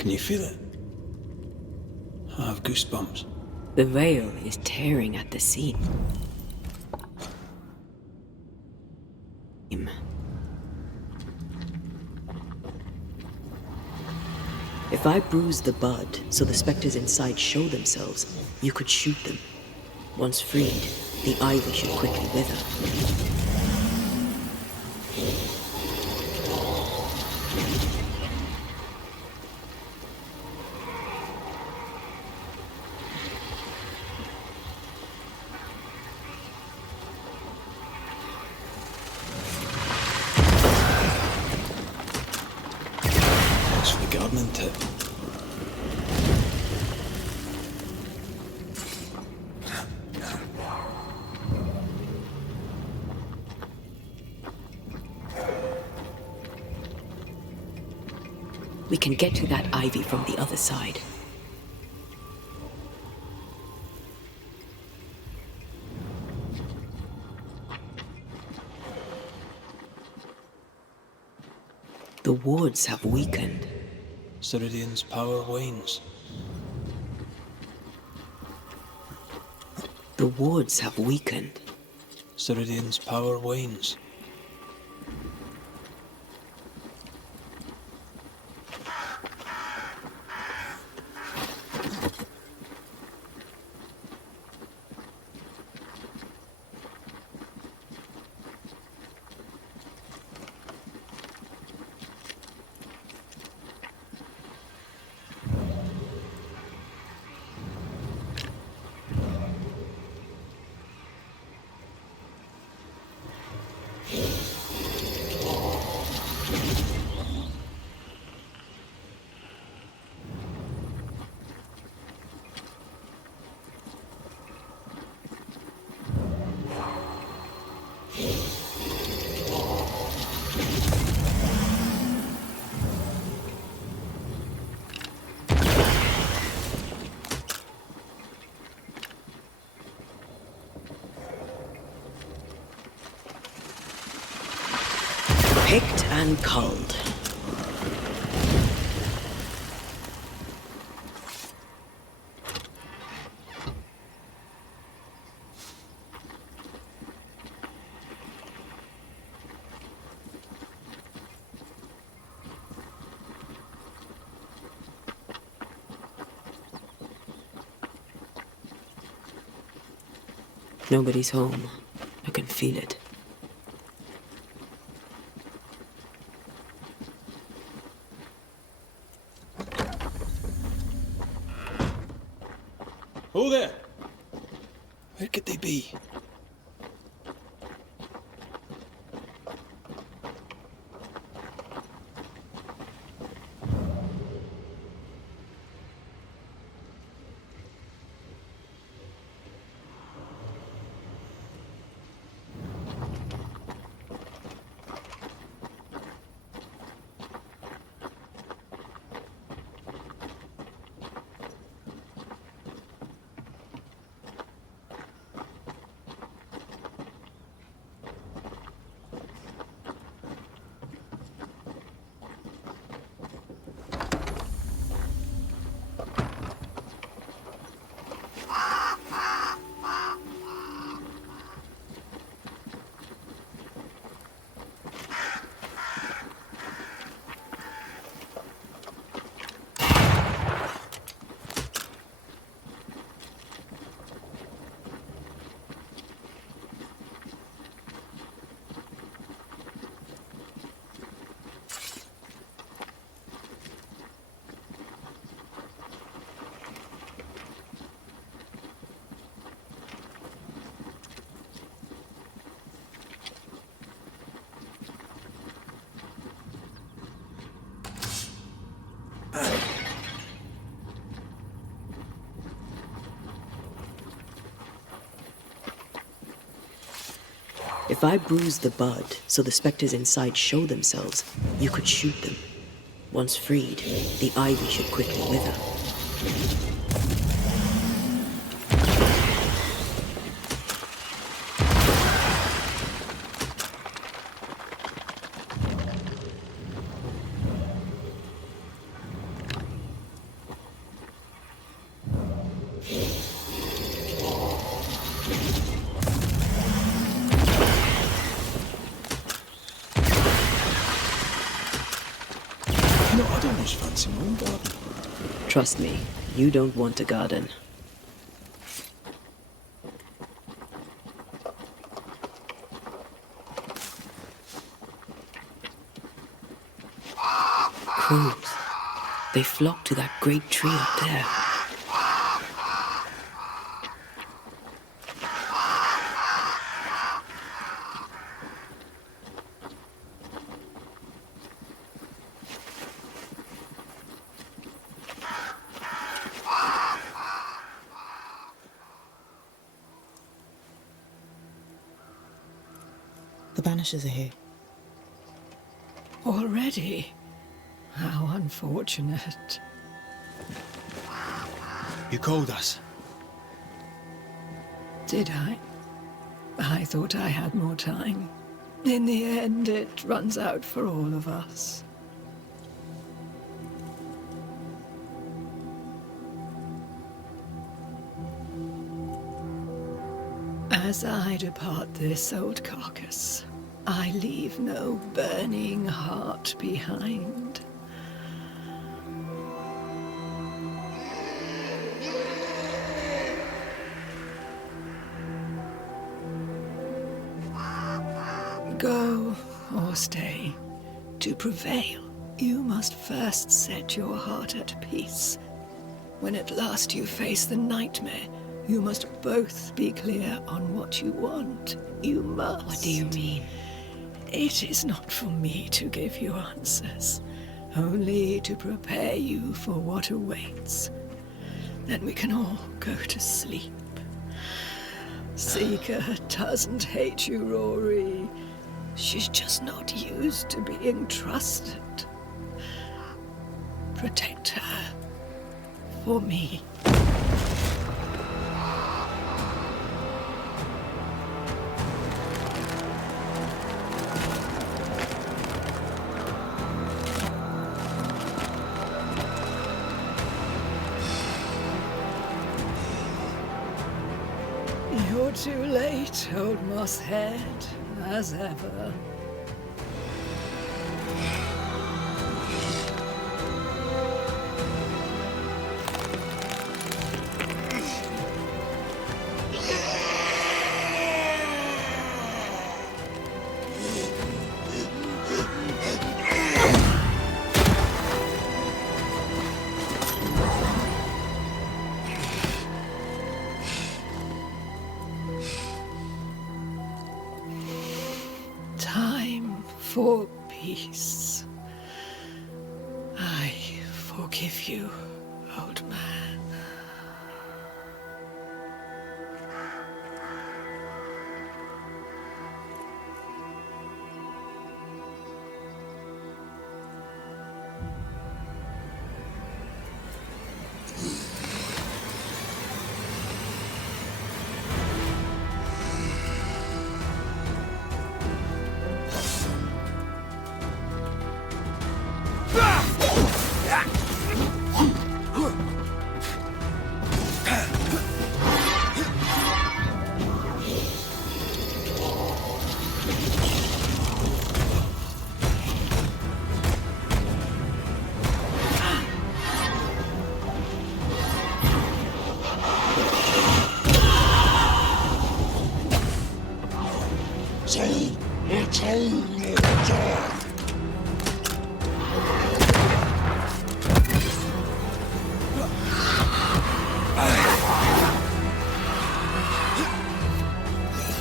Can you feel it? I have goosebumps. The veil is tearing at the seam. If I bruise the bud so the spectres inside show themselves, you could shoot them. Once freed, the ivy should quickly wither. Thanks for the gardening tip. We can get to that ivy from the other side. The wards have weakened. Ceridian's power wanes. The wards have weakened. Ceridian's power wanes. Picked and culled. Nobody's home. I can feel it. Oh there! Where could they be? If I bruise the bud so the spectres inside show themselves, you could shoot them. Once freed, the ivy should quickly wither. No, I don't much fancy my own garden. Trust me, you don't want a garden. Crows. They flock to that great tree up there. The Banishers are here. Already? How unfortunate. You called us. Did I? I thought I had more time. In the end, it runs out for all of us. As I depart this old carcass, I leave no burning heart behind. Go or stay. To prevail, you must first set your heart at peace. When at last you face the nightmare, you must both be clear on what you want. You must. What do you mean? It is not for me to give you answers, only to prepare you for what awaits. Then we can all go to sleep. Seeker doesn't hate you, Rory. She's just not used to being trusted. Protect her. For me. You're too late, old mosshead, as ever. Time for peace. I forgive you, old man.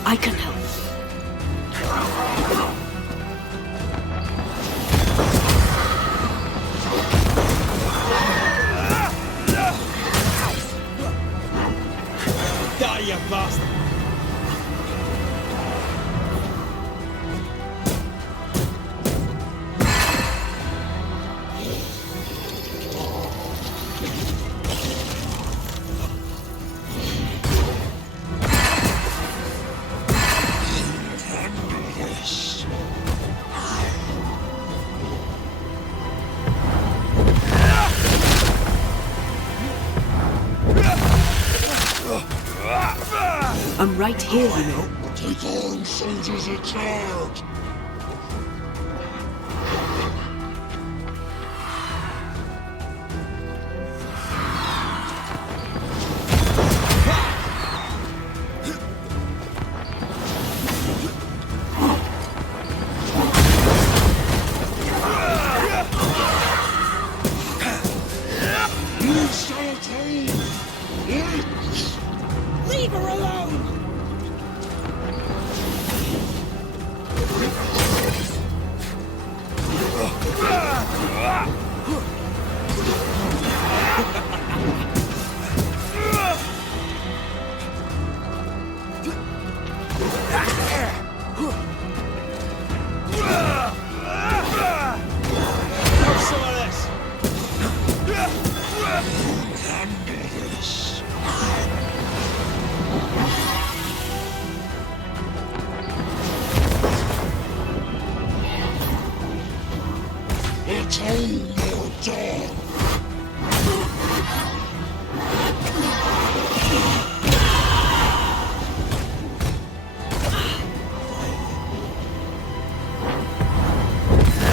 I can help. Die, you bastard! I'm right here, you know. Take on, soldiers of charge! stay at home! Wait! Leave her alone!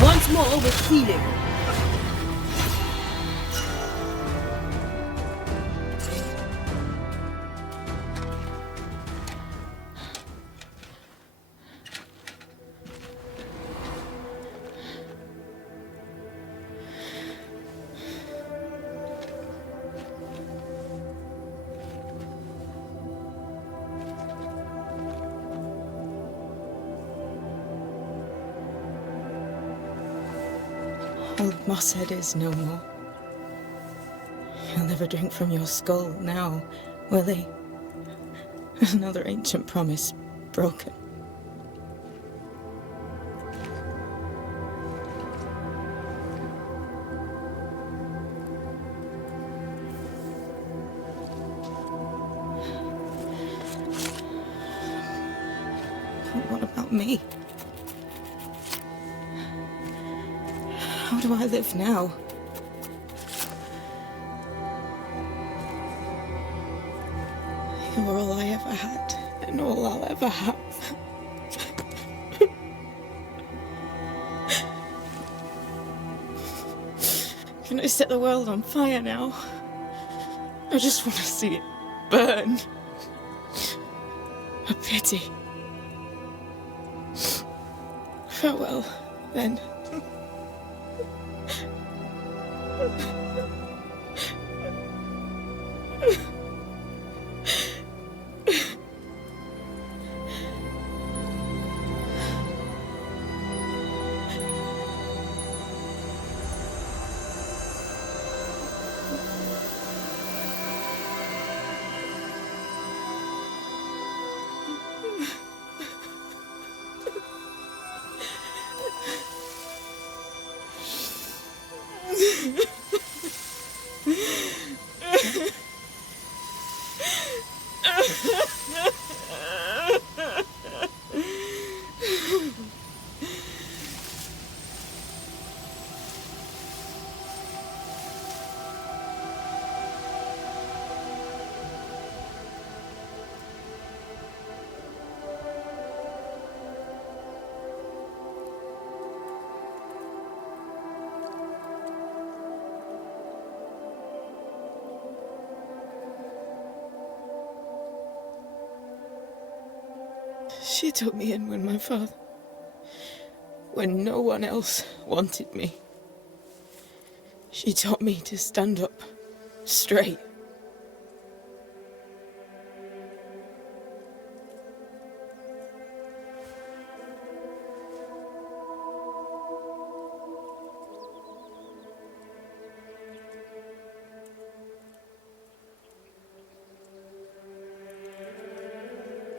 Once more with feeling. Old Mosshead is no more. He'll never drink from your skull now, will he? Another ancient promise broken. But what about me? How do I live now? You're all I ever had, and all I'll ever have. Can I set the world on fire now? I just want to see it burn. A pity. Farewell, then. She took me in when no one else wanted me. She taught me to stand up straight.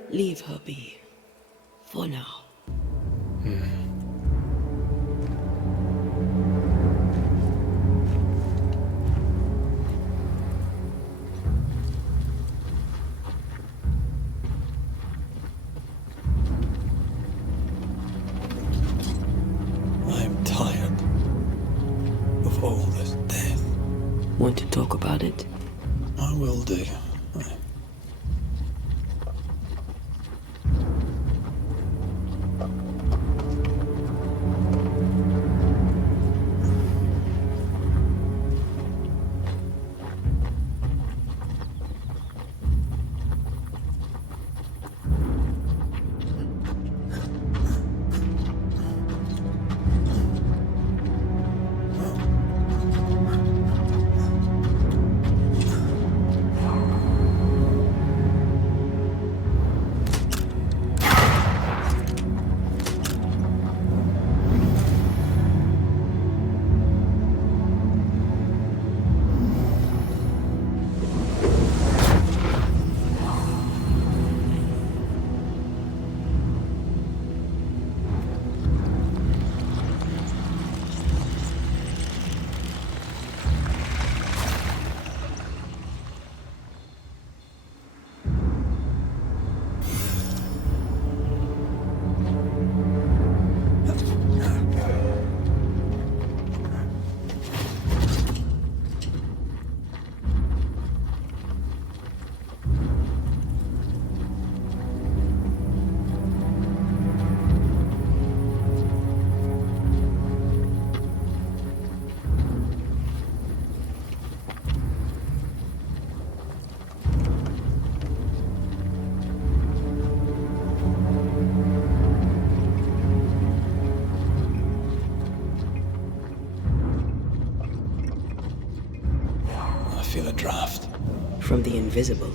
Leave her be. For now. I'm tired of all this death. Want to talk about it? I will do. feel a draft. From the invisible.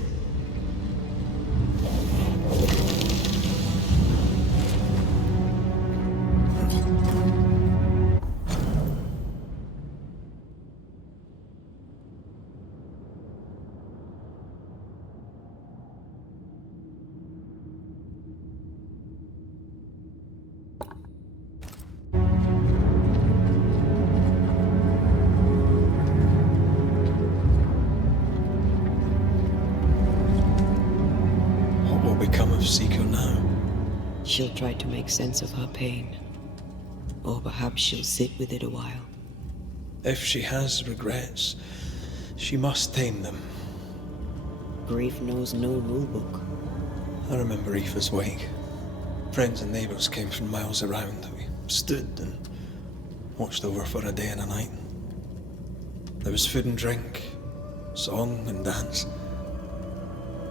Seeker now. She'll try to make sense of her pain. Or perhaps she'll sit with it a while. If she has regrets, she must tame them. Grief knows no rule book. I remember Aoife's wake. Friends and neighbours came from miles around. We stood and watched over for a day and a night. There was food and drink, song and dance.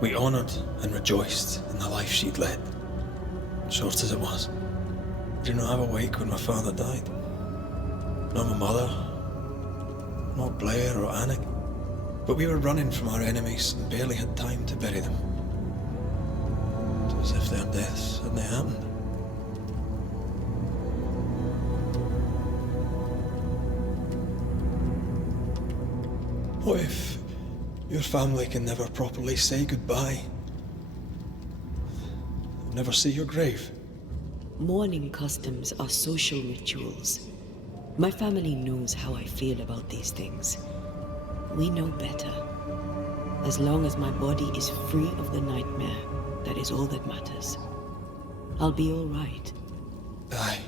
We honoured and rejoiced in the life she'd led, short as it was. I did not have a wake when my father died. Not my mother, not Blair or Anik. But we were running from our enemies and barely had time to bury them. It was as if their deaths hadn't happened. What if your family can never properly say goodbye? Never see your grave? Mourning customs are social rituals. My family knows how I feel about these things. We know better. As long as my body is free of the nightmare, that is all that matters. I'll be all right. Aye.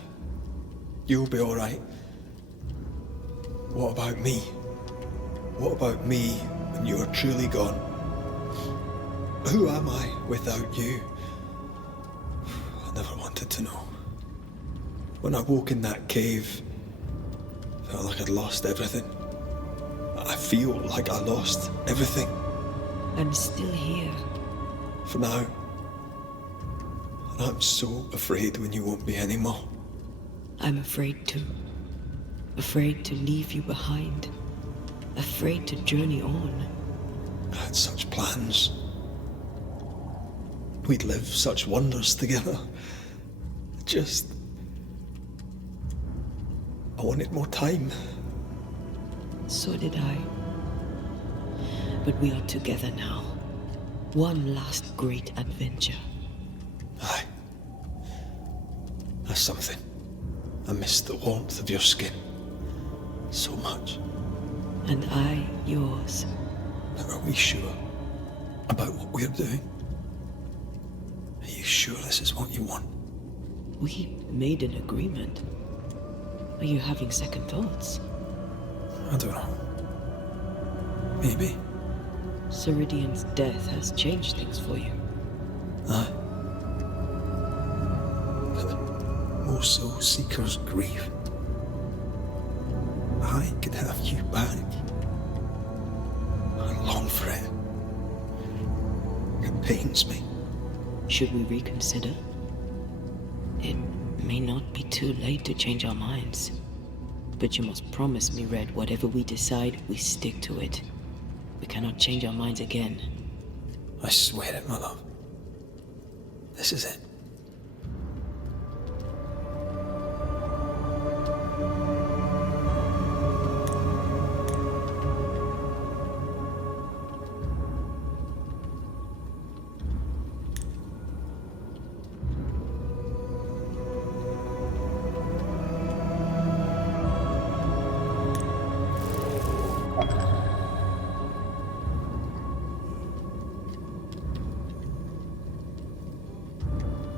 You'll be all right. What about me? What about me when you are truly gone? Who am I without you? I never wanted to know. When I woke in that cave, I felt like I'd lost everything. I feel like I lost everything. I'm still here. For now. And I'm so afraid when you won't be anymore. I'm afraid too. Afraid to leave you behind. Afraid to journey on. I had such plans. We'd live such wonders together. I wanted more time. So did I. But we are together now. One last great adventure. Aye. That's something. I miss the warmth of your skin. So much. And I yours. Are we sure about what we're doing? Are you sure this is what you want? We made an agreement. Are you having second thoughts? I don't know. Maybe. Ceridian's death has changed things for you. Aye. But more so Seeker's grief. I could have you back. I long for it. It pains me. Should we reconsider? It may not be too late to change our minds. But you must promise me, Red, whatever we decide, we stick to it. We cannot change our minds again. I swear it, my love. This is it.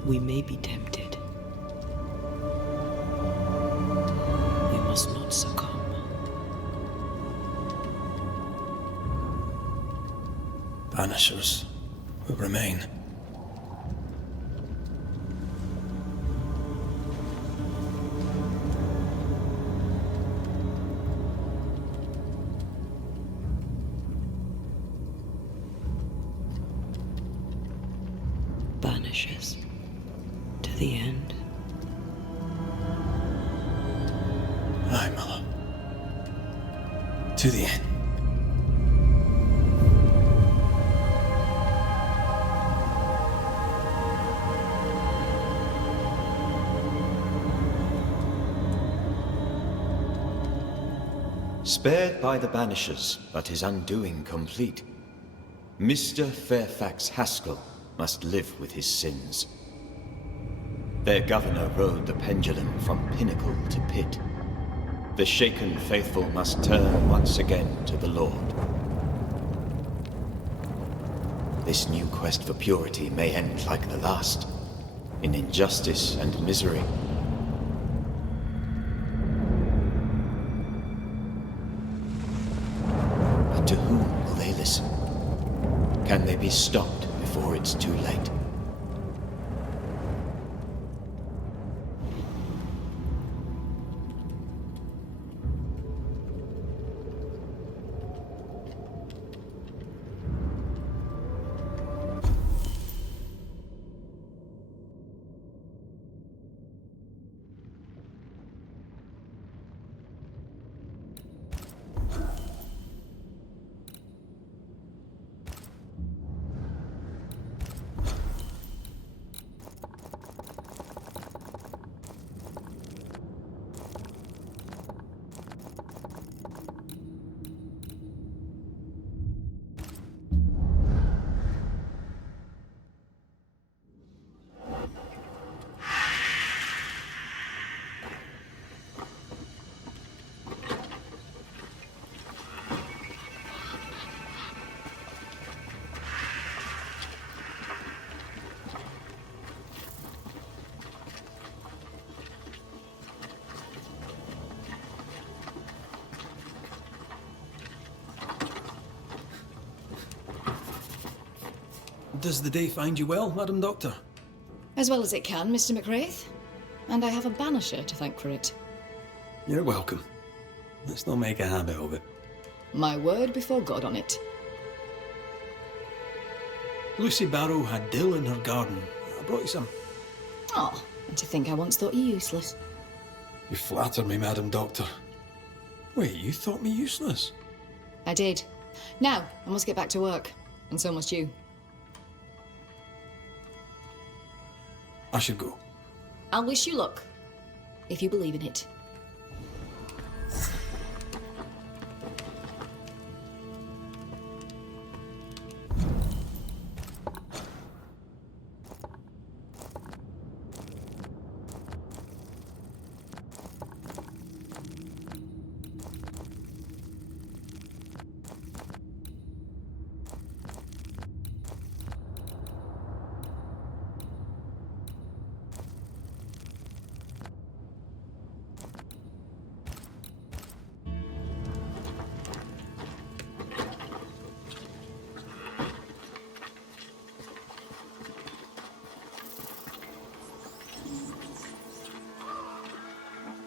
We may be tempted. We must not succumb. Banishers will remain. Banishers. To the end. Aye, my love. To the end. Spared by the Banishers, but his undoing complete, Mr. Fairfax Haskell must live with his sins. Their governor rode the pendulum from pinnacle to pit. The shaken faithful must turn once again to the Lord. This new quest for purity may end like the last, in injustice and misery. But to whom will they listen? Can they be stopped before it's too late? Does the day find you well, Madam Doctor? As well as it can, Mr. McWraith. And I have a banisher to thank for it. You're welcome. Let's not make a habit of it. My word before God on it. Lucy Barrow had dill in her garden. I brought you some. Oh, and to think I once thought you useless. You flatter me, Madam Doctor. Wait, you thought me useless? I did. Now, I must get back to work. And so must you. I should go. I'll wish you luck. If you believe in it.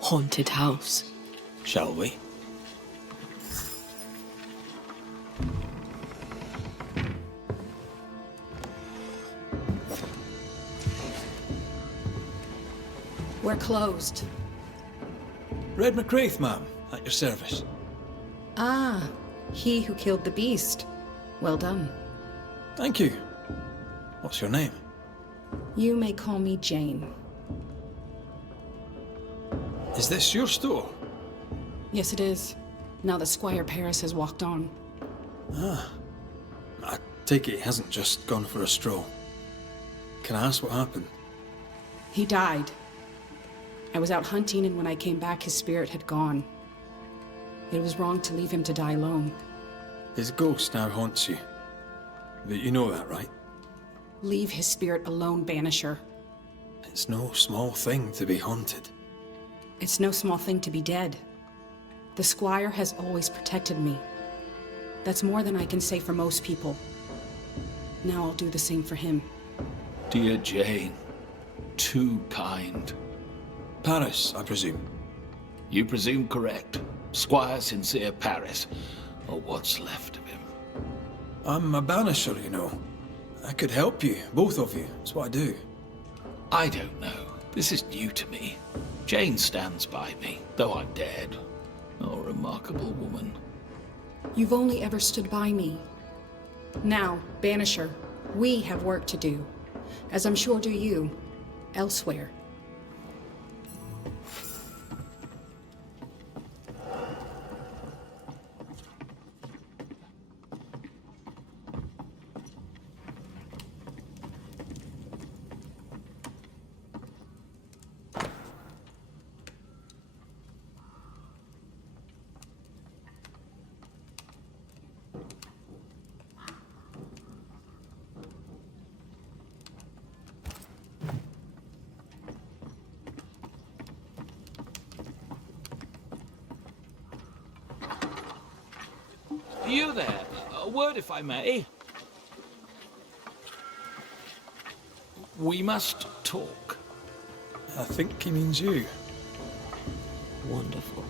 Haunted house. Shall we? We're closed. Red McWraith, ma'am, at your service. Ah, he who killed the beast. Well done. Thank you. What's your name? You may call me Jane. Is this your store? Yes, it is. Now that Squire Paris has walked on. Ah. I take it he hasn't just gone for a stroll. Can I ask what happened? He died. I was out hunting, and when I came back, his spirit had gone. It was wrong to leave him to die alone. His ghost now haunts you. But you know that, right? Leave his spirit alone, Banisher. It's no small thing to be haunted. It's no small thing to be dead. The Squire has always protected me. That's more than I can say for most people. Now I'll do the same for him. Dear Jane, too kind. Paris, I presume. You presume correct. Squire Sincere Paris, or what's left of him. I'm a banisher, you know. I could help you, both of you. That's what I do. I don't know. This is new to me. Jane stands by me, though I'm dead. Oh, remarkable woman. You've only ever stood by me. Now, Banisher, we have work to do, as I'm sure do you, elsewhere. You there. A word, if I may. We must talk. I think he means you. Wonderful.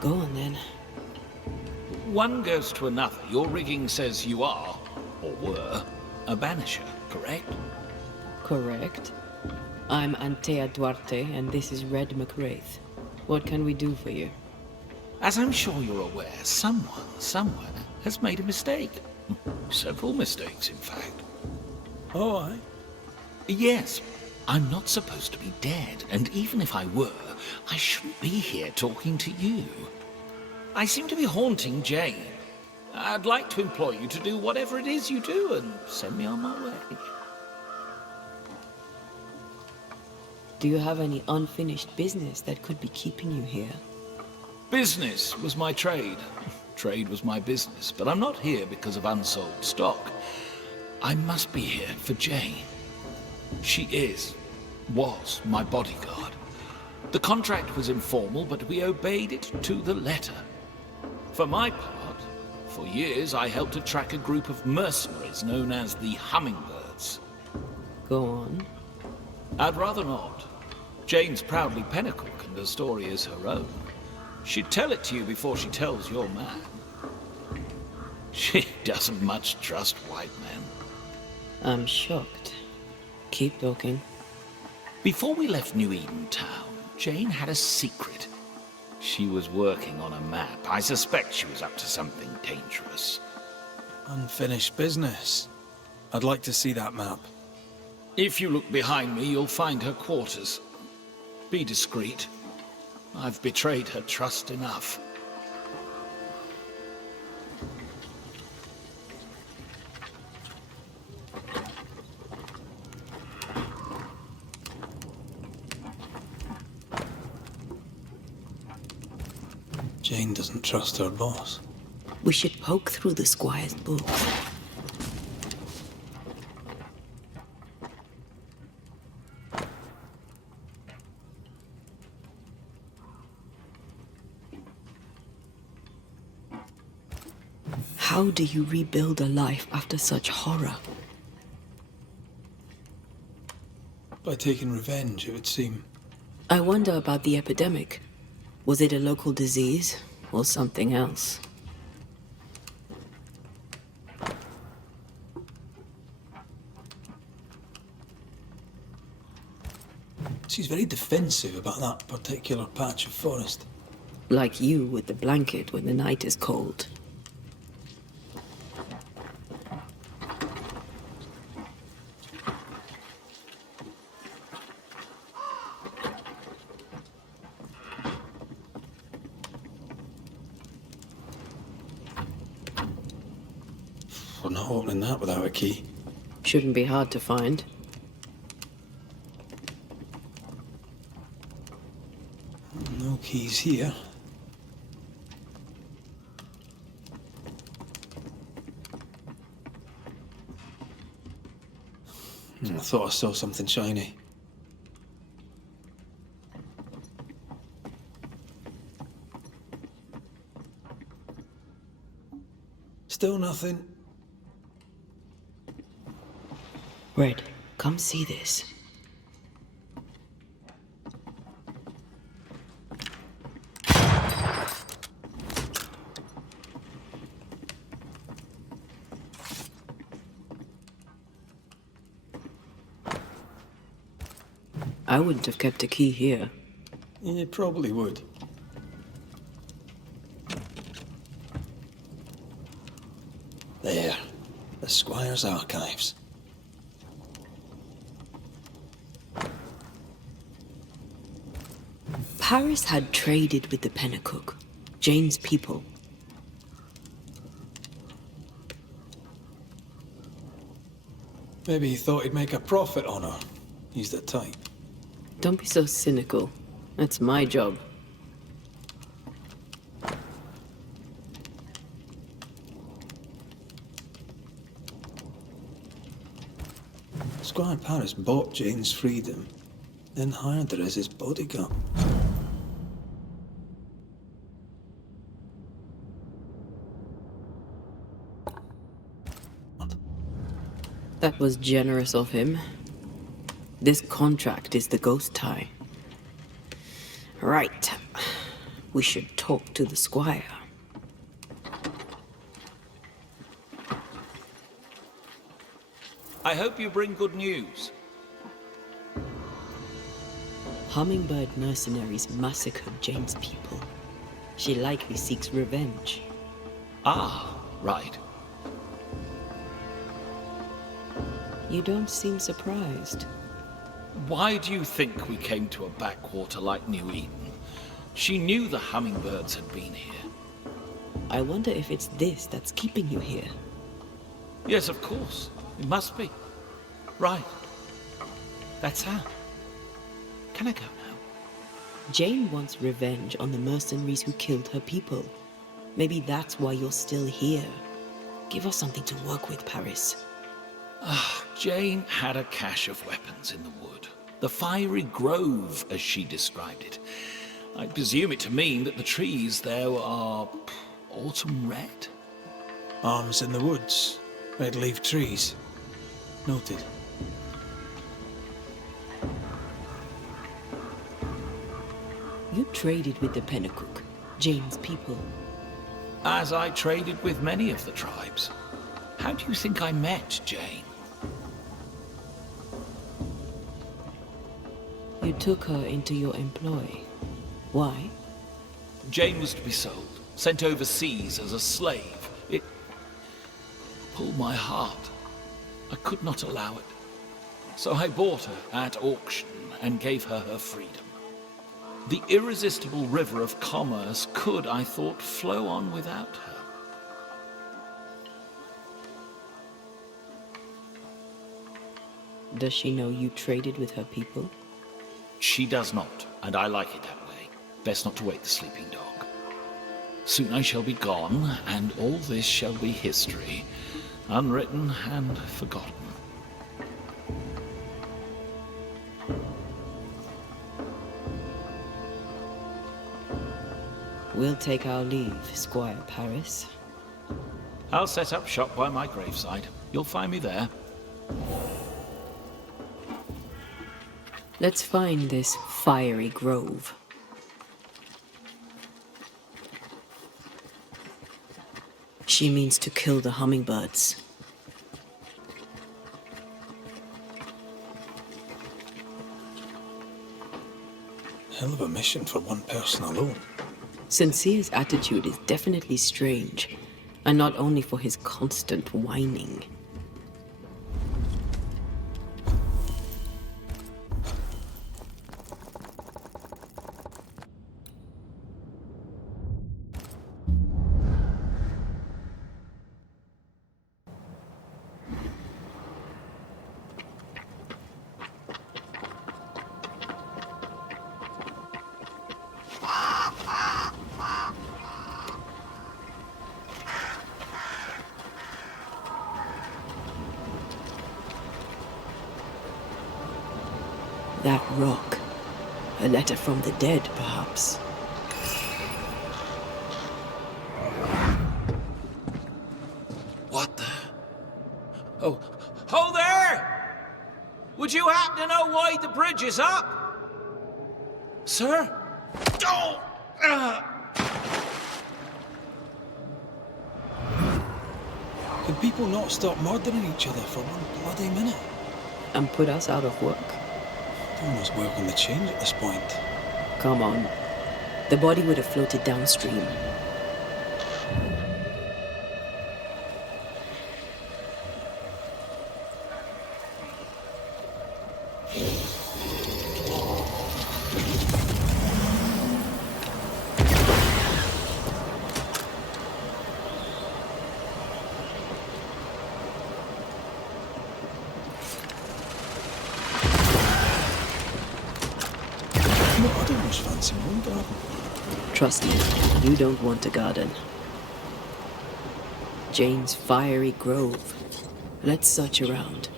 Go on then. One goes to another. Your rigging says you are, or were, a banisher, correct? Correct. I'm Anteya Duarte, and this is Red McWraith. What can we do for you? As I'm sure you're aware, someone, somewhere, has made a mistake. Several mistakes, in fact. Oh, aye. Yes, I'm not supposed to be dead, and even if I were, I shouldn't be here talking to you. I seem to be haunting Jane. I'd like to implore you to do whatever it is you do and send me on my way. Do you have any unfinished business that could be keeping you here? Business was my trade. Trade was my business, but I'm not here because of unsold stock. I must be here for Jane. She was my bodyguard. The contract was informal, but we obeyed it to the letter. For my part, for years I helped to track a group of mercenaries known as the Hummingbirds. Go on. I'd rather not. Jane's proudly Pennacook, and the story is her own. She'd tell it to you before she tells your man. She doesn't much trust white men. I'm shocked. Keep talking. Before we left New Eden Town, Jane had a secret. She was working on a map. I suspect she was up to something dangerous. Unfinished business. I'd like to see that map. If you look behind me, you'll find her quarters. Be discreet. I've betrayed her trust enough. Jane doesn't trust her boss. We should poke through the Squire's books. How do you rebuild a life after such horror? By taking revenge, it would seem. I wonder about the epidemic. Was it a local disease or something else? She's very defensive about that particular patch of forest. Like you with the blanket when the night is cold. We're not opening that without a key. Shouldn't be hard to find. No keys here. I thought I saw something shiny. Still nothing. Red, come see this. I wouldn't have kept a key here. You probably would. There. The Squire's archives. Paris had traded with the Pennacook, Jane's people. Maybe he thought he'd make a profit on her. He's the type. Don't be so cynical. That's my job. Squire Paris bought Jane's freedom, then hired her as his bodyguard. That was generous of him. This contract is the ghost tie. Right. We should talk to the squire. I hope you bring good news. Hummingbird mercenaries massacred Jane's people. She likely seeks revenge. Ah, right. You don't seem surprised. Why do you think we came to a backwater like New Eden? She knew the hummingbirds had been here. I wonder if it's this that's keeping you here. Yes, of course. It must be. Right. That's how. Can I go now? Jane wants revenge on the mercenaries who killed her people. Maybe that's why you're still here. Give us something to work with, Paris. Jane had a cache of weapons in the wood. The fiery grove, as she described it. I presume it to mean that the trees there are autumn red. Arms in the woods. Red leaf trees. Noted. You traded with the Pennacook, Jane's people. As I traded with many of the tribes. How do you think I met Jane? You took her into your employ. Why? Jane was to be sold, sent overseas as a slave. It pulled my heart. I could not allow it. So I bought her at auction and gave her her freedom. The irresistible river of commerce could, I thought, flow on without her. Does she know you traded with her people? She does not, and I like it that way. Best not to wake the sleeping dog. Soon I shall be gone, and all this shall be history, unwritten and forgotten. We'll take our leave, Squire Paris. I'll set up shop by my graveside. You'll find me there. Let's find this fiery grove. She means to kill the hummingbirds. Hell of a mission for one person alone. Sincere's attitude is definitely strange, and not only for his constant whining. That rock. A letter from the dead, perhaps. What the? Oh, ho there! Would you happen to know why the bridge is up? Sir? Oh! Could people not stop murdering each other for one bloody minute? And put us out of work? Almost welcome the change at this point. Come on. The body would have floated downstream. Fancy my own garden. Trust me, you don't want a garden. Jane's fiery grove. Let's search around.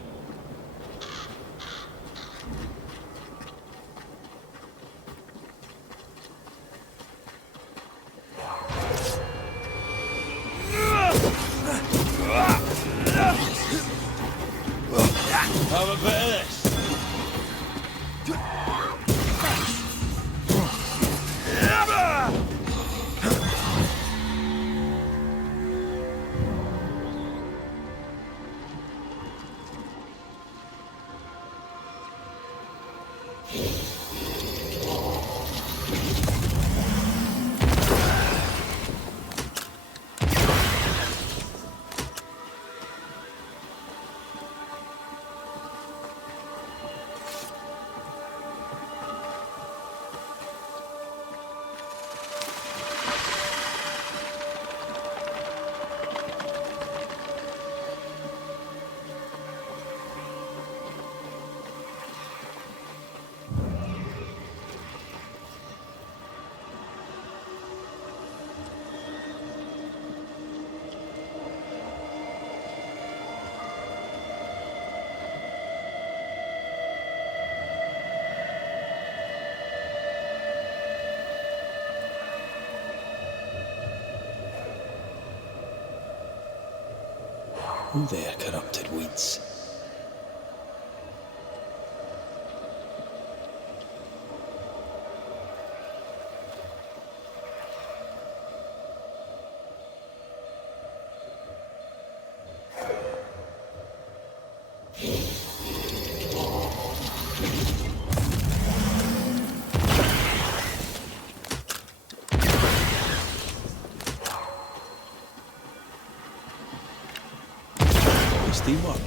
Who there, corrupted weeds? Teamwork.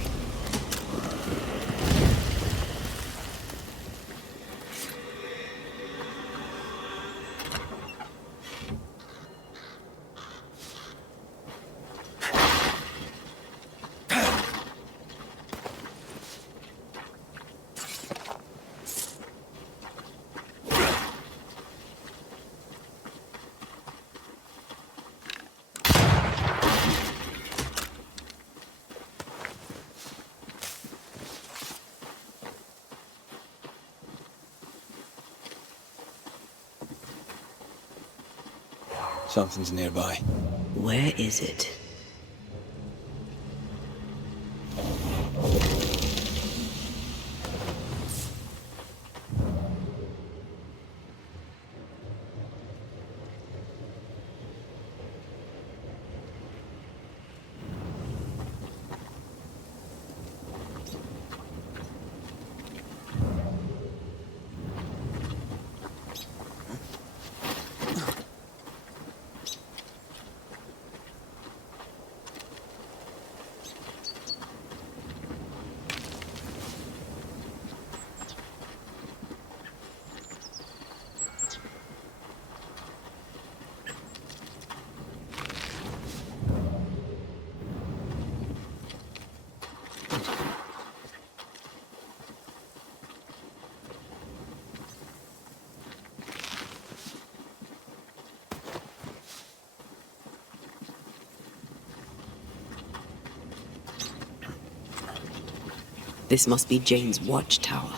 Something's nearby. Where is it? This must be Jane's watchtower.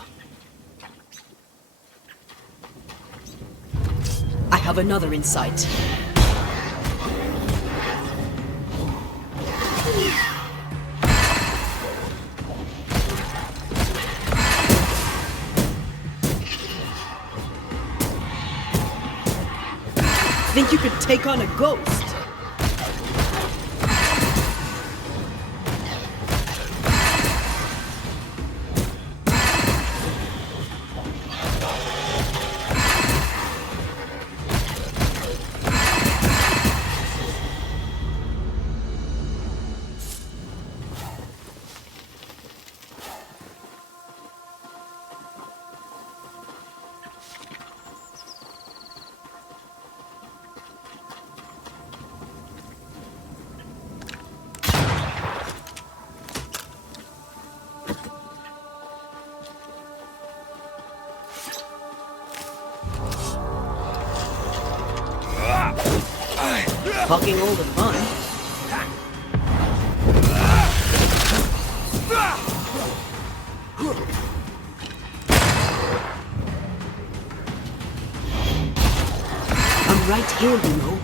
I have another in sight. Think you could take on a ghost? Talking all the fun. I'm right here, you know.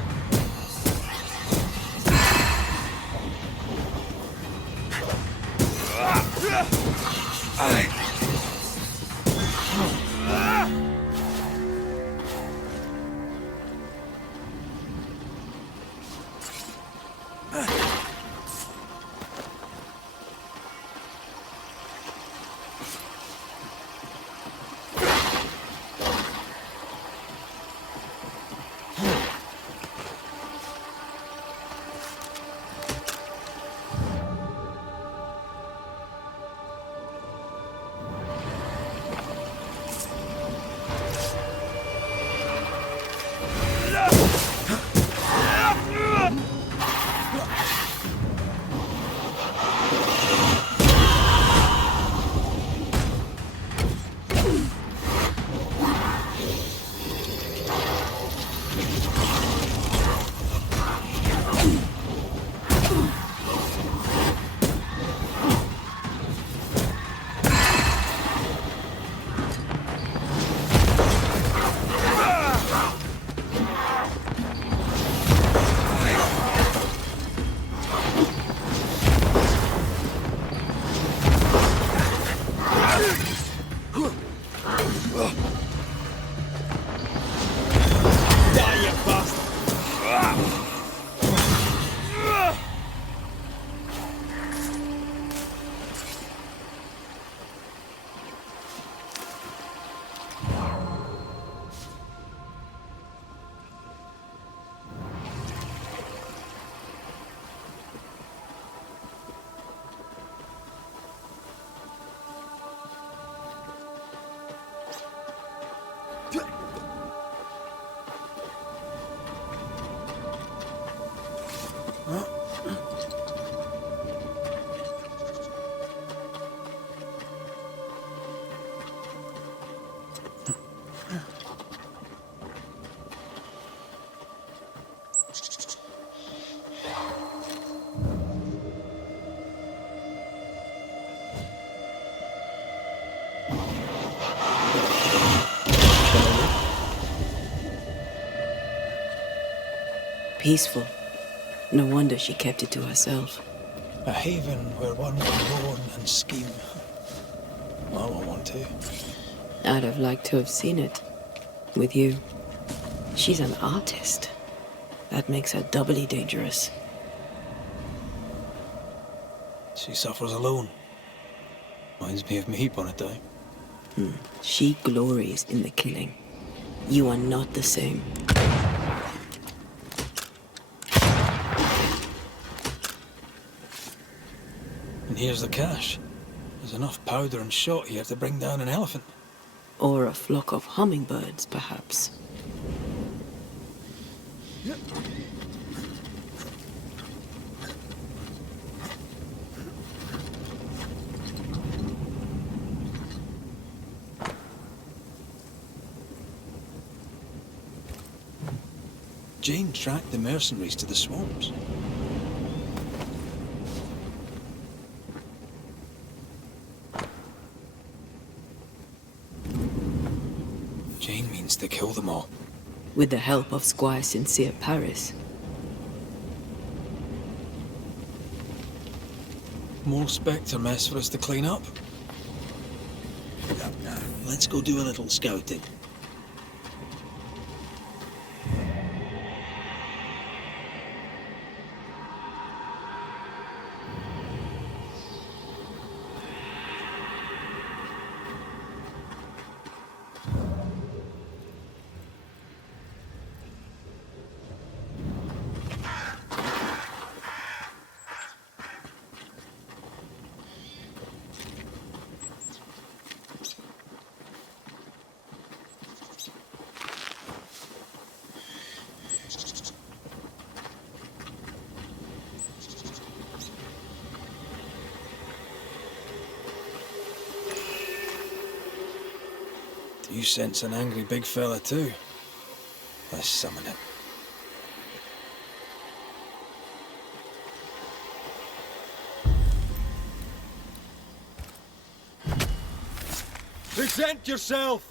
Peaceful. No wonder she kept it to herself. A haven where one can mourn and scheme. I won't want to. I'd have liked to have seen it. With you. She's an artist. That makes her doubly dangerous. She suffers alone. Reminds me of me upon a time. She glories in the killing. You are not the same. And here's the cash. There's enough powder and shot here to bring down an elephant. Or a flock of hummingbirds, perhaps. Jane tracked the mercenaries to the swamps. Jane means to kill them all. With the help of Squire Sincere Paris. More Spectre mess for us to clean up. Let's go do a little scouting. You sense an angry big fella too. Let's summon it. Present yourself!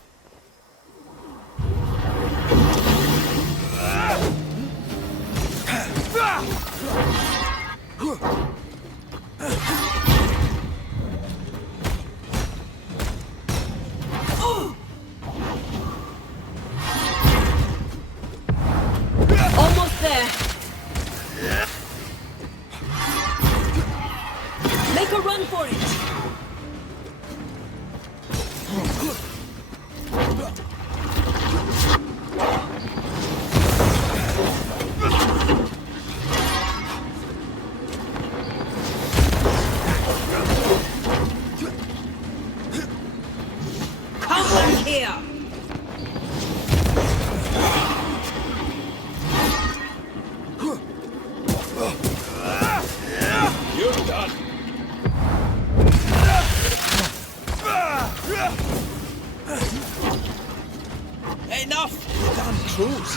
Almost there. Make a run for it. Come back here. You're done. Enough! You damn crows!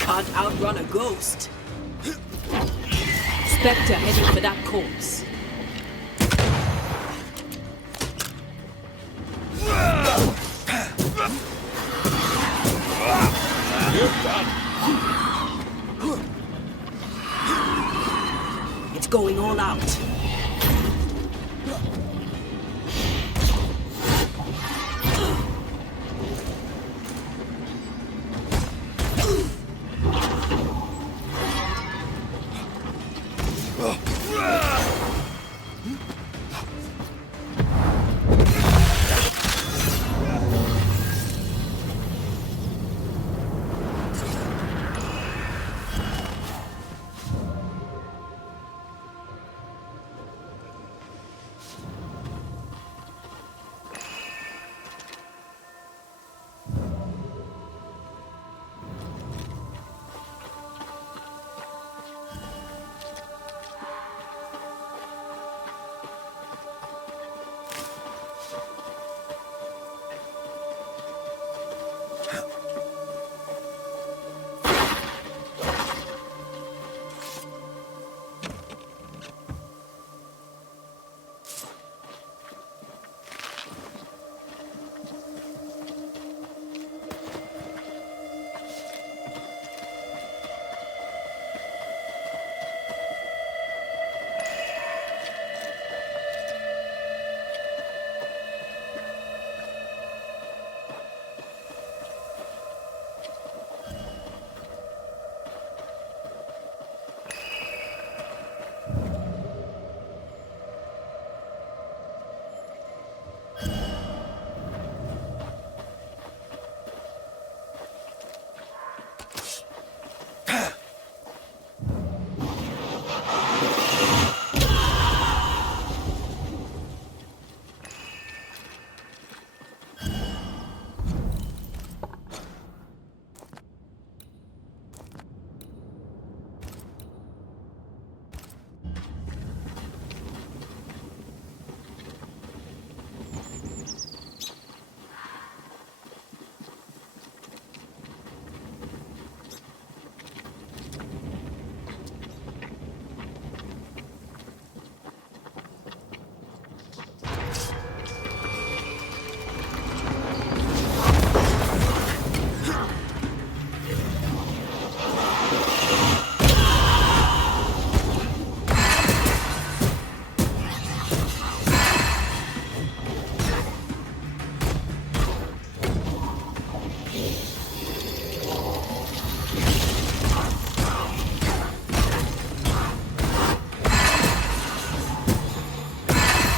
Can't outrun a ghost. Spectre heading for that corpse. You're done. It's going all out.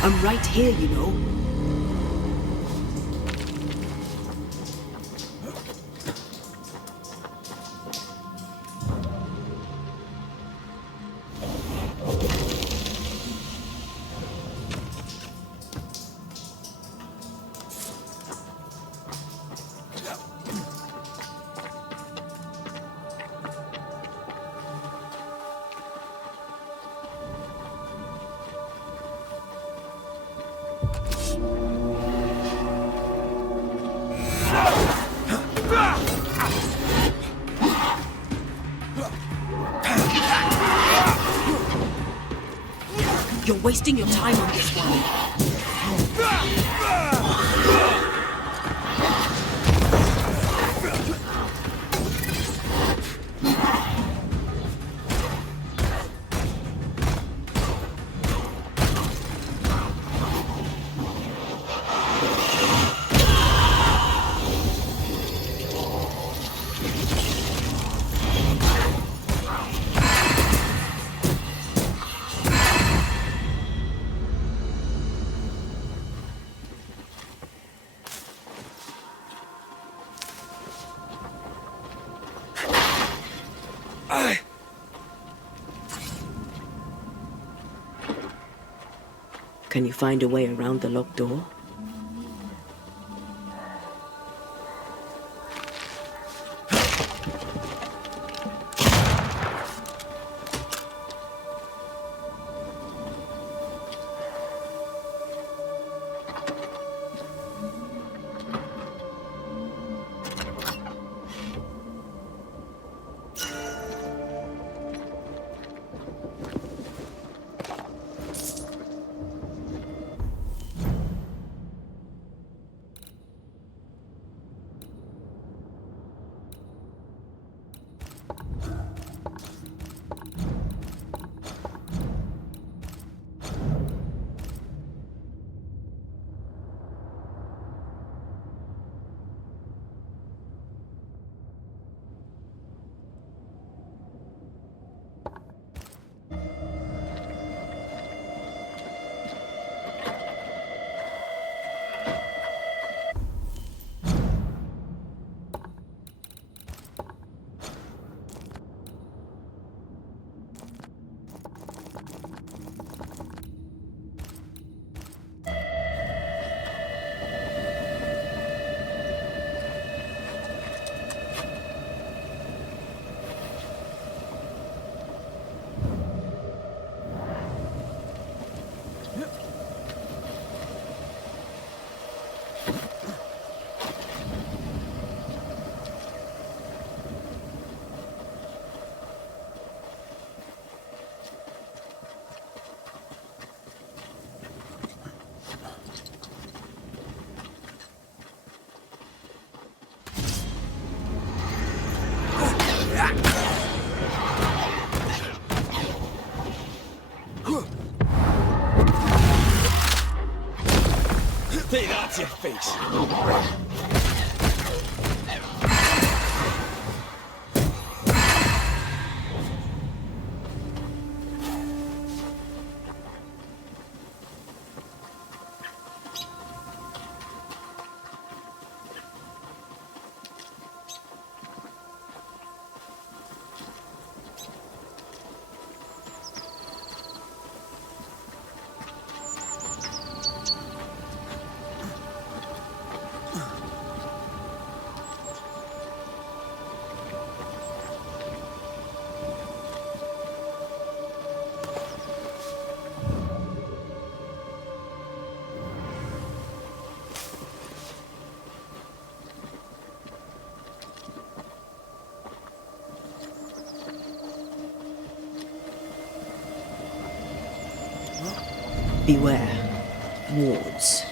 I'm right here, you know. You're wasting your time on this one. Can you find a way around the locked door? Say that to your face. Beware. Wards.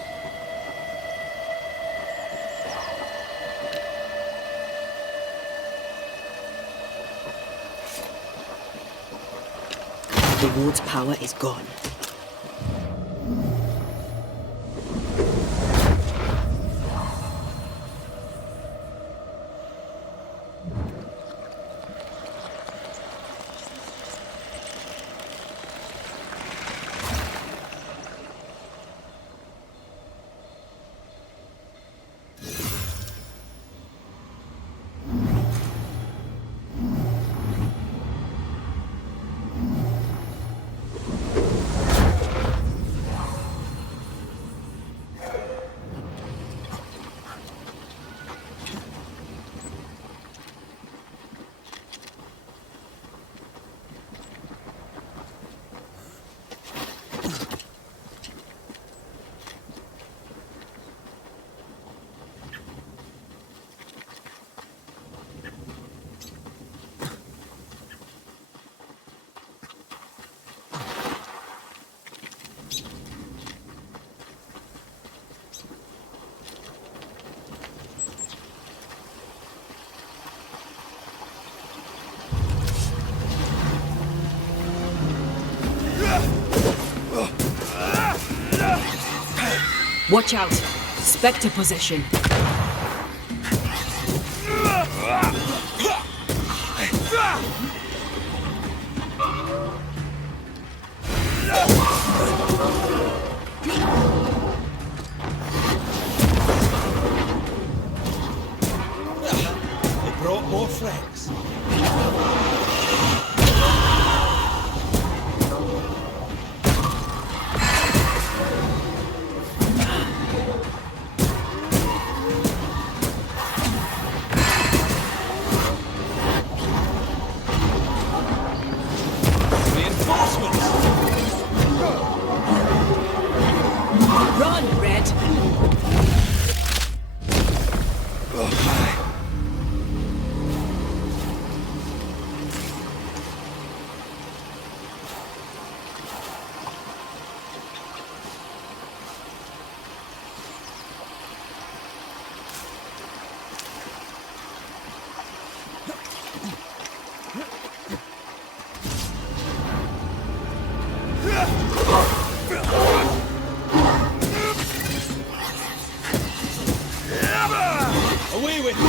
The ward's power is gone. Watch out! Spectre possession! They brought more friends. Run, Red! Away with you!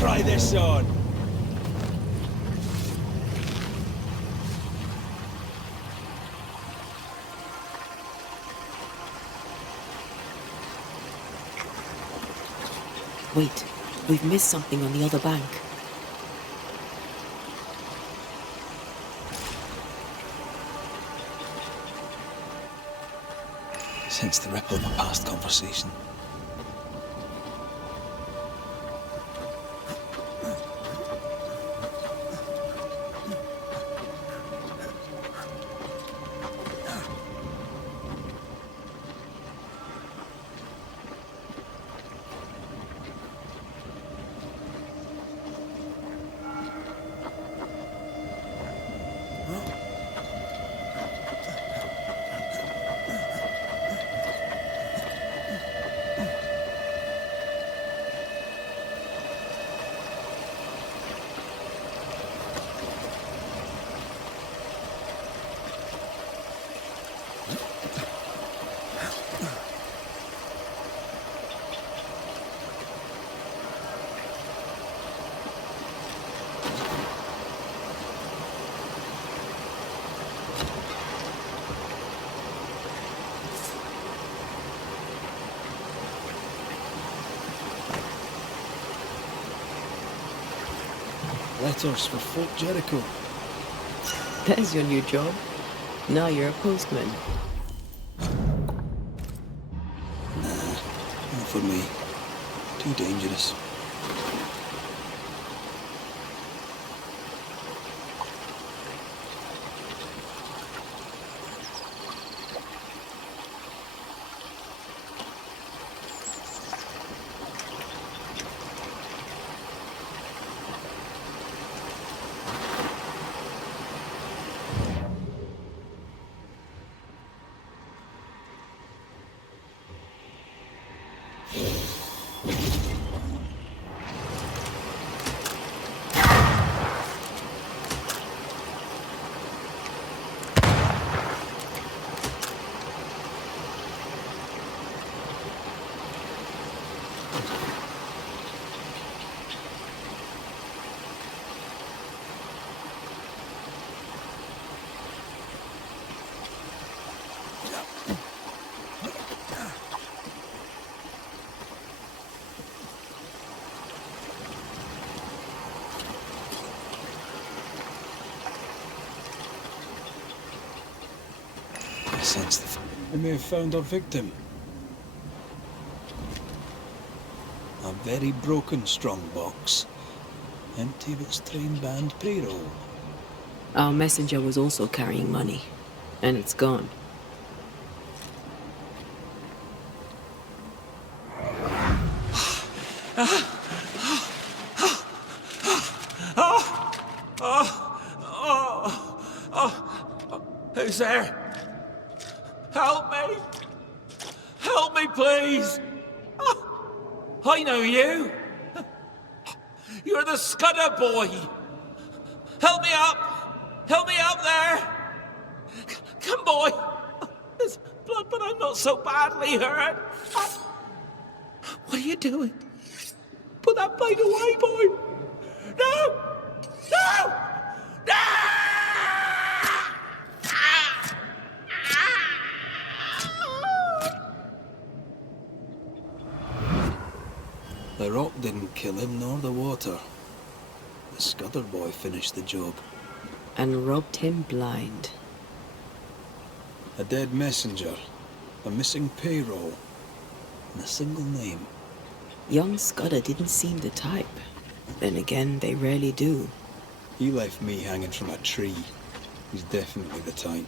Try this on. Wait, we've missed something on the other bank. Sense the ripple of a past conversation. Letters for Fort Jericho. There's your new job. Now you're a postman. Not for me. Too dangerous. I sense the... We may have found our victim. A very broken strongbox. Empty of its train-band payroll. Our messenger was also carrying money, and it's gone. Who's there? Help me! Help me, please! I know you! You're the Scudder boy! Help me up! Help me up there! Come, boy! There's blood, but I'm not so badly hurt. What are you doing? Put that blade away, boy! No! No! No! The rock didn't kill him, nor the water. The Scudder boy finished the job. And robbed him blind. A dead messenger, a missing payroll, and a single name. Young Scudder didn't seem the type. Then again, they rarely do. He left me hanging from a tree. He's definitely the type.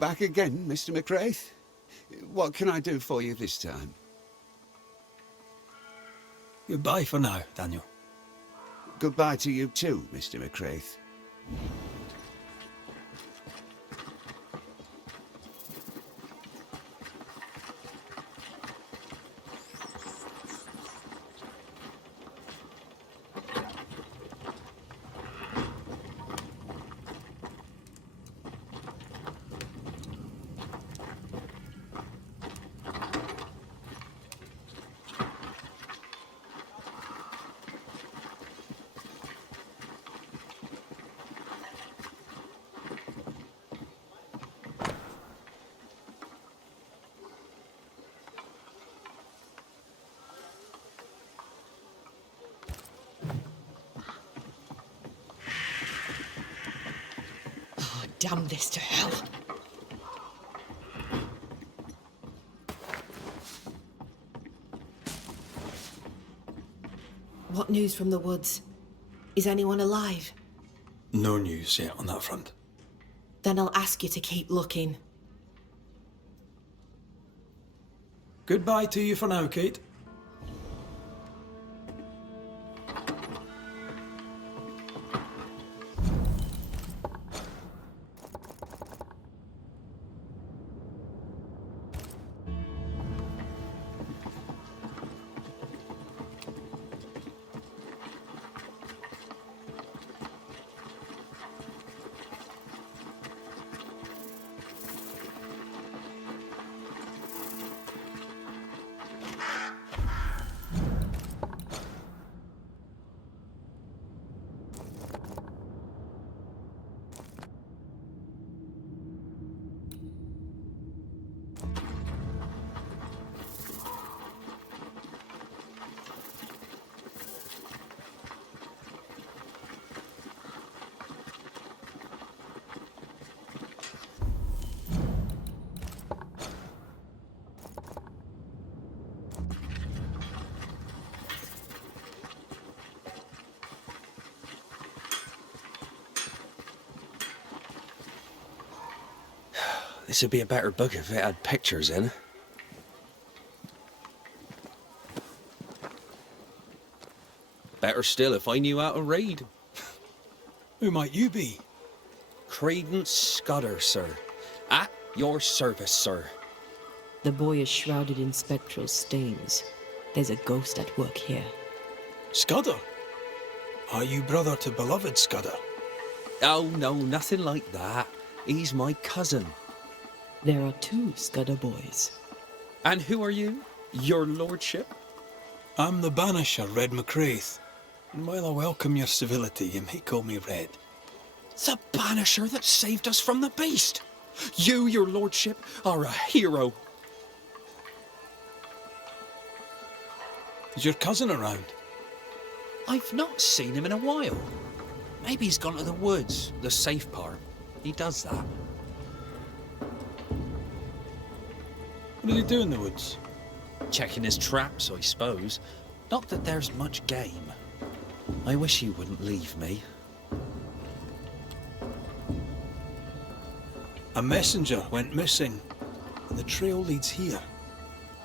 Back again, Mr. McWraith? What can I do for you this time? Goodbye for now, Daniel. Goodbye to you too, Mr. McWraith. Damn this to hell. What news from the woods? Is anyone alive? No news yet on that front. Then I'll ask you to keep looking. Goodbye to you for now, Kate. This would be a better book if it had pictures in. Better still if I knew how to read. Who might you be? Credence Scudder, sir. At your service, sir. The boy is shrouded in spectral stains. There's a ghost at work here. Scudder? Are you brother to beloved Scudder? Oh, no, nothing like that. He's my cousin. There are two Scudder boys. And who are you? Your lordship? I'm the banisher, Red McCraith. And while I welcome your civility, you may call me Red. The banisher that saved us from the beast! You, your lordship, are a hero. Is your cousin around? I've not seen him in a while. Maybe he's gone to the woods, the safe part. He does that. What does he do in the woods? Checking his traps, I suppose. Not that there's much game. I wish he wouldn't leave me. A messenger went missing, and the trail leads here.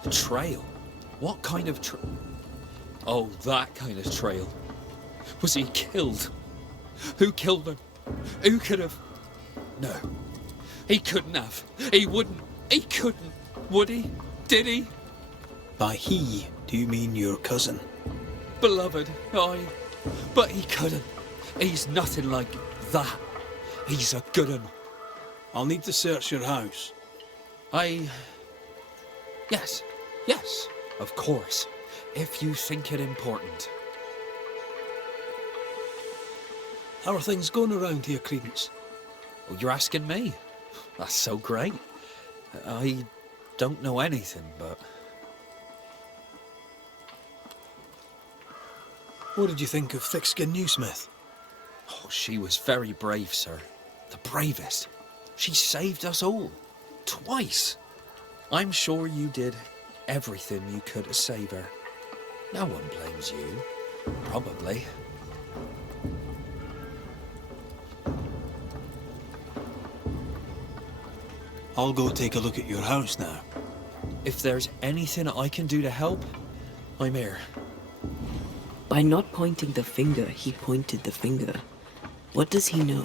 The trail? What kind of trail? Oh, that kind of trail. Was he killed? Who killed him? Who could have? No. He couldn't have. He wouldn't. He couldn't. Would he? Did he? By he, do you mean your cousin? Beloved, aye. But he couldn't. He's nothing like that. He's a good un. I'll need to search your house. Yes, of course. If you think it important. How are things going around here, Credence? Well, you're asking me? That's so great. I don't know anything, but... What did you think of Thick-Skin Newsmith? Oh, she was very brave, sir. The bravest. She saved us all. Twice. I'm sure you did everything you could to save her. No one blames you. Probably. I'll go take a look at your house now. If there's anything I can do to help, I'm here. By not pointing the finger, he pointed the finger. What does he know?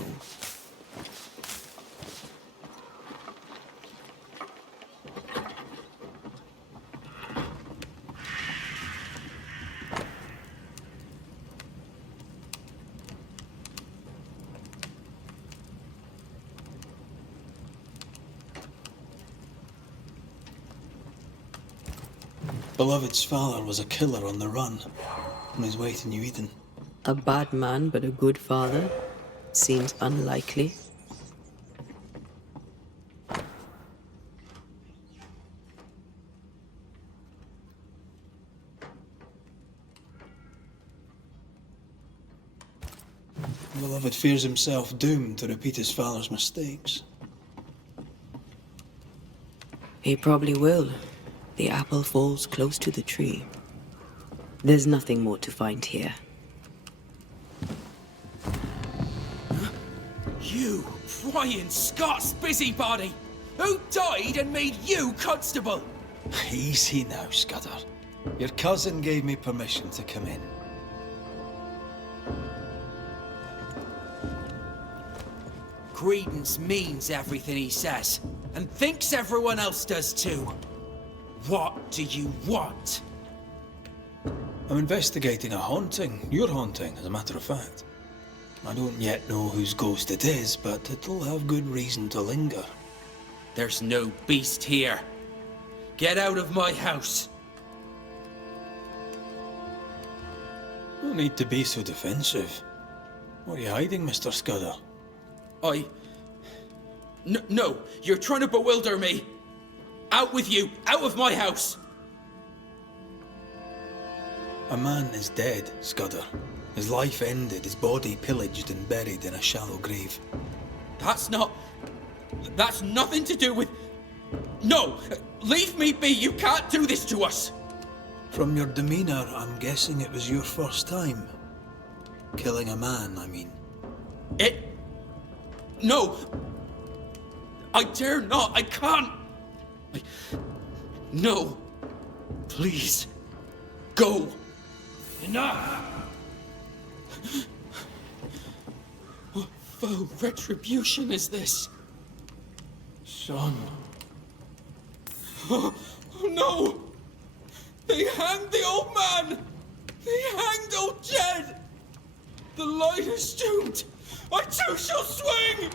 Beloved's father was a killer on the run, on his way to New Eden. A bad man but a good father? Seems unlikely. The beloved fears himself doomed to repeat his father's mistakes. He probably will. The apple falls close to the tree. There's nothing more to find here. You flying Scots busybody! Who died and made you constable? Easy now, Scudder. Your cousin gave me permission to come in. Credence means everything he says, and thinks everyone else does too. What do you want? I'm investigating a haunting. Your haunting, as a matter of fact. I don't yet know whose ghost it is, but it'll have good reason to linger. There's no beast here. Get out of my house. No need to be so defensive. What are you hiding, Mr. Scudder? No, you're trying to bewilder me. Out with you, out of my house. A man is dead, Scudder. His life ended, his body pillaged and buried in a shallow grave. That's nothing to do with... No! Leave me be! You can't do this to us! From your demeanor, I'm guessing it was your first time. Killing a man, I mean. No! I dare not! I can't! No! Please! Go! Enough! What foul retribution is this? Son. Oh, no! They hanged the old man! They hanged old Jed! The light is doomed! I too shall swing!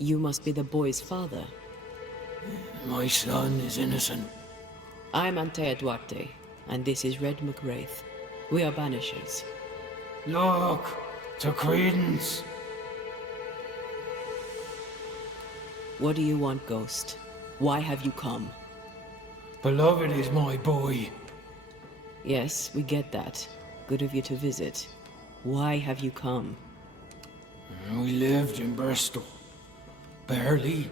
You must be the boy's father. My son is innocent. I'm Anteya Duarte, and this is Red McWraith. We are Banishers. Look, to Credence. What do you want, Ghost? Why have you come? Beloved is my boy. Yes, we get that. Good of you to visit. Why have you come? We lived in Bristol. Barely.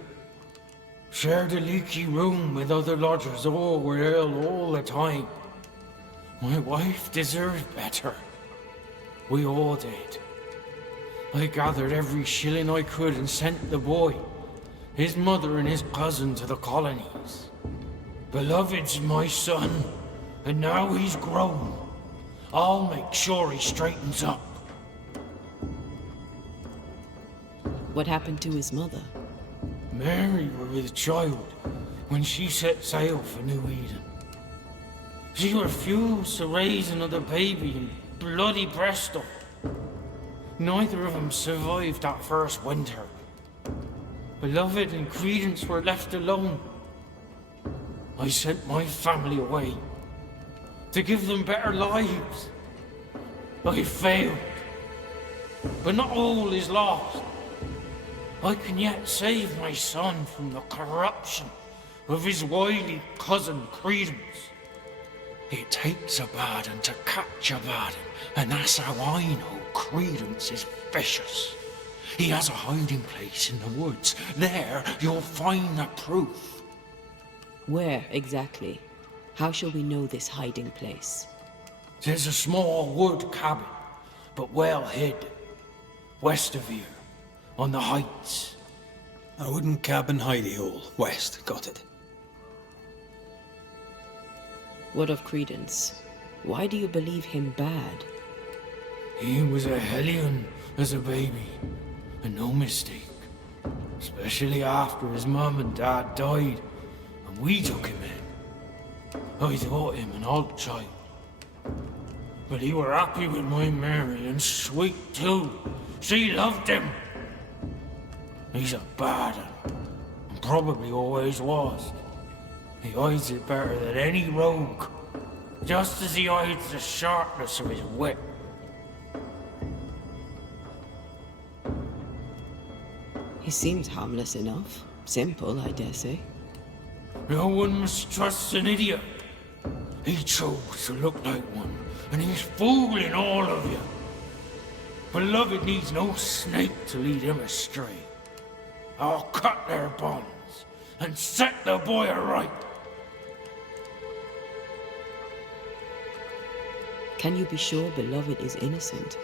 Shared a leaky room with other lodgers. All were ill all the time. My wife deserved better. We all did. I gathered every shilling I could and sent the boy, his mother and his cousin to the colonies. Beloved's my son, and now he's grown. I'll make sure he straightens up. What happened to his mother? Mary were with child when she set sail for New Eden. She refused to raise another baby in bloody Bristol. Neither of them survived that first winter. Beloved and Credence were left alone. I sent my family away to give them better lives. I failed. But not all is lost. I can yet save my son from the corruption of his wily cousin Credence. It takes a bad one to catch a bad one, and that's how I know Credence is vicious. He has a hiding place in the woods. There you'll find the proof. Where exactly? How shall we know this hiding place? There's a small wood cabin, but well hid, west of here. On the heights. A wooden cabin hidey hole, west, got it. What of Credence? Why do you believe him bad? He was a hellion as a baby, and no mistake. Especially after his mum and dad died, and we took him in. I thought him an odd child. But he were happy with my Mary, and sweet too. She loved him. He's a bad one, and probably always was. He hides it better than any rogue, just as he hides the sharpness of his wit. He seems harmless enough. Simple, I dare say. No one mistrusts an idiot. He chose to look like one, and he's fooling all of you. Beloved needs no snake to lead him astray. I'll cut their bonds and set the boy aright. Can you be sure Beloved is innocent?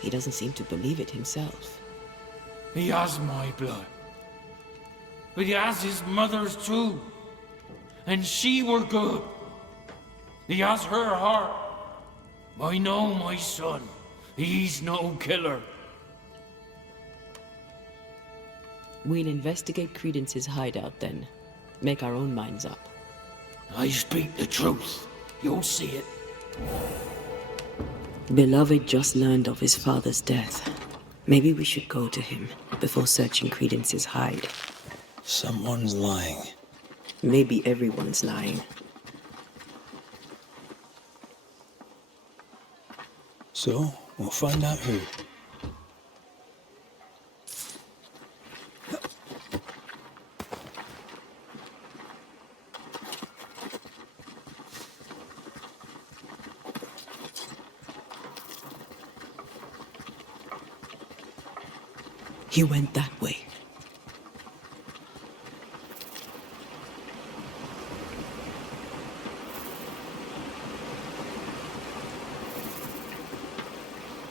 He doesn't seem to believe it himself. He has my blood. But he has his mother's too. And she were good. He has her heart. I know my son. He's no killer. We'll investigate Credence's hideout then. Make our own minds up. I speak the truth. You'll see it. Beloved just learned of his father's death. Maybe we should go to him before searching Credence's hide. Someone's lying. Maybe everyone's lying. So, we'll find out who. He went that way.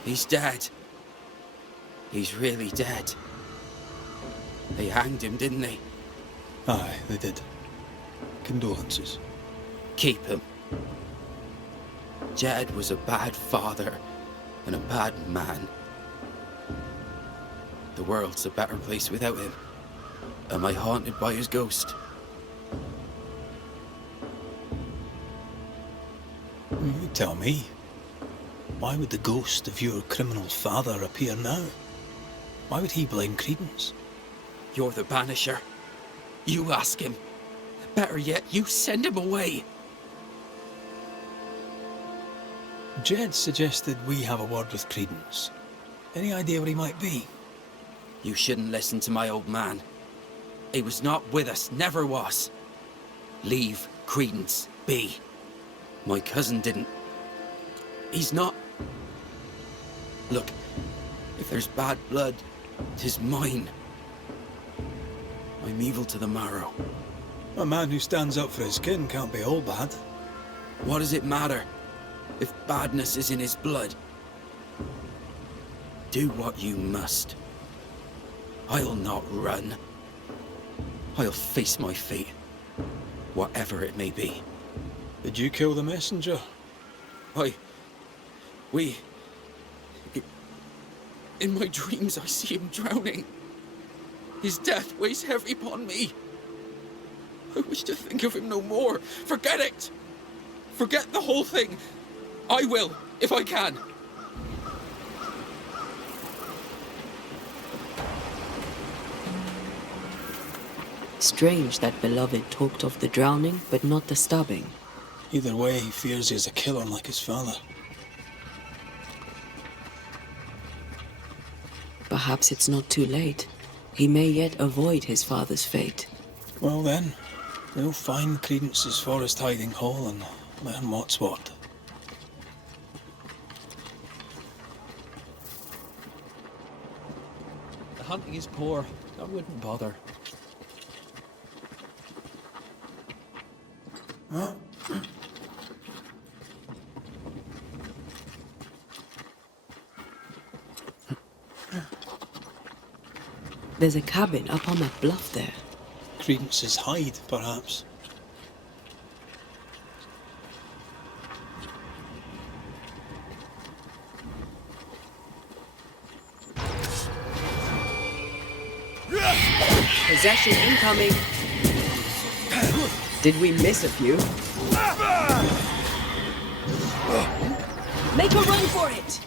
He's dead. He's really dead. They hanged him, didn't they? Aye, they did. Condolences. Keep him. Jed was a bad father and a bad man. The world's a better place without him. Am I haunted by his ghost? You tell me. Why would the ghost of your criminal father appear now? Why would he blame Credence? You're the Banisher. You ask him. Better yet, you send him away. Jed suggested we have a word with Credence. Any idea where he might be? You shouldn't listen to my old man. He was not with us, never was. Leave Credence be. My cousin didn't. He's not. Look, if there's bad blood, 'tis mine. I'm evil to the marrow. A man who stands up for his kin can't be all bad. What does it matter if badness is in his blood? Do what you must. I'll not run. I'll face my fate, whatever it may be. Did you kill the messenger? In my dreams I see him drowning. His death weighs heavy upon me. I wish to think of him no more. Forget it! Forget the whole thing. I will, if I can. Strange that Beloved talked of the drowning, but not the stabbing. Either way, he fears he's a killer like his father. Perhaps it's not too late. He may yet avoid his father's fate. Well then, we'll find Credence's forest hiding hole and learn what's what. The hunting is poor. I wouldn't bother. Huh? There's a cabin up on that bluff there. Credence's hide, perhaps. Possession incoming. Did we miss a few? Make a run for it!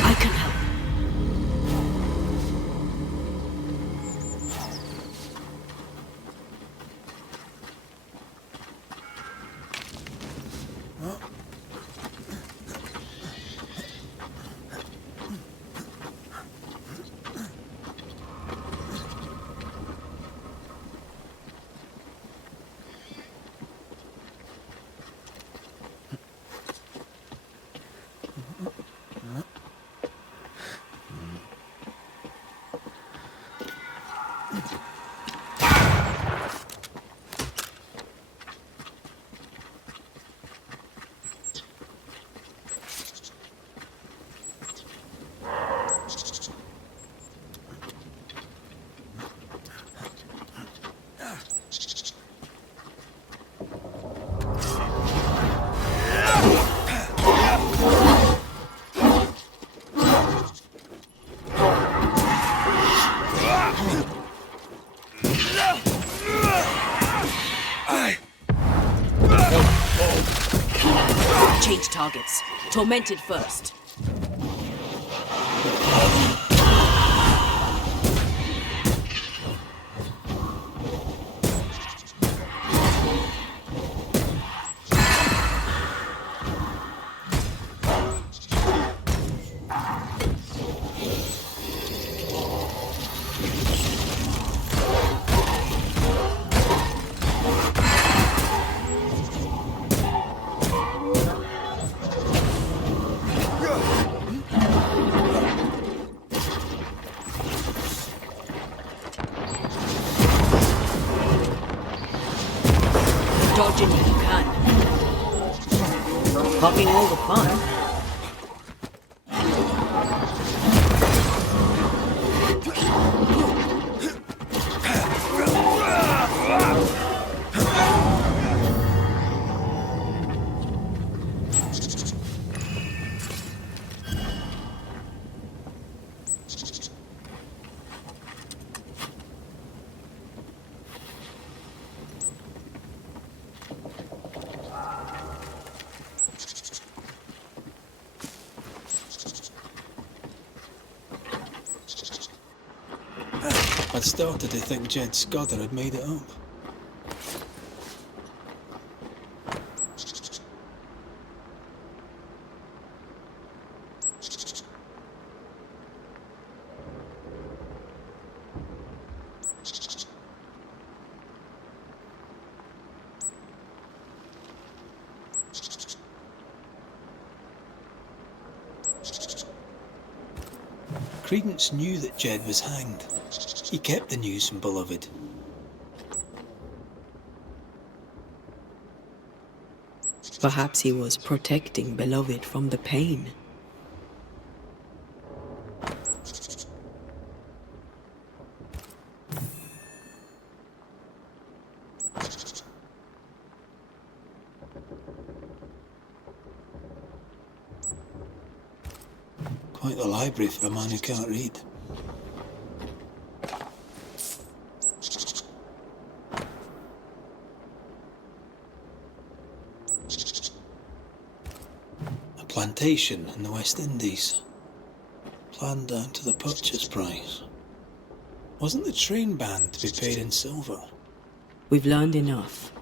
I can help. Change targets. Tormented first. Dodging if you can. Copying all the fun. I'd started to think Jed Scudder had made it up. Credence knew that Jed was hanged. He kept the news from Beloved. Perhaps he was protecting Beloved from the pain. Quite the library for a man who can't read. Plantation in the West Indies. Planned down to the purchase price. Wasn't the train band to be paid in silver? We've learned enough.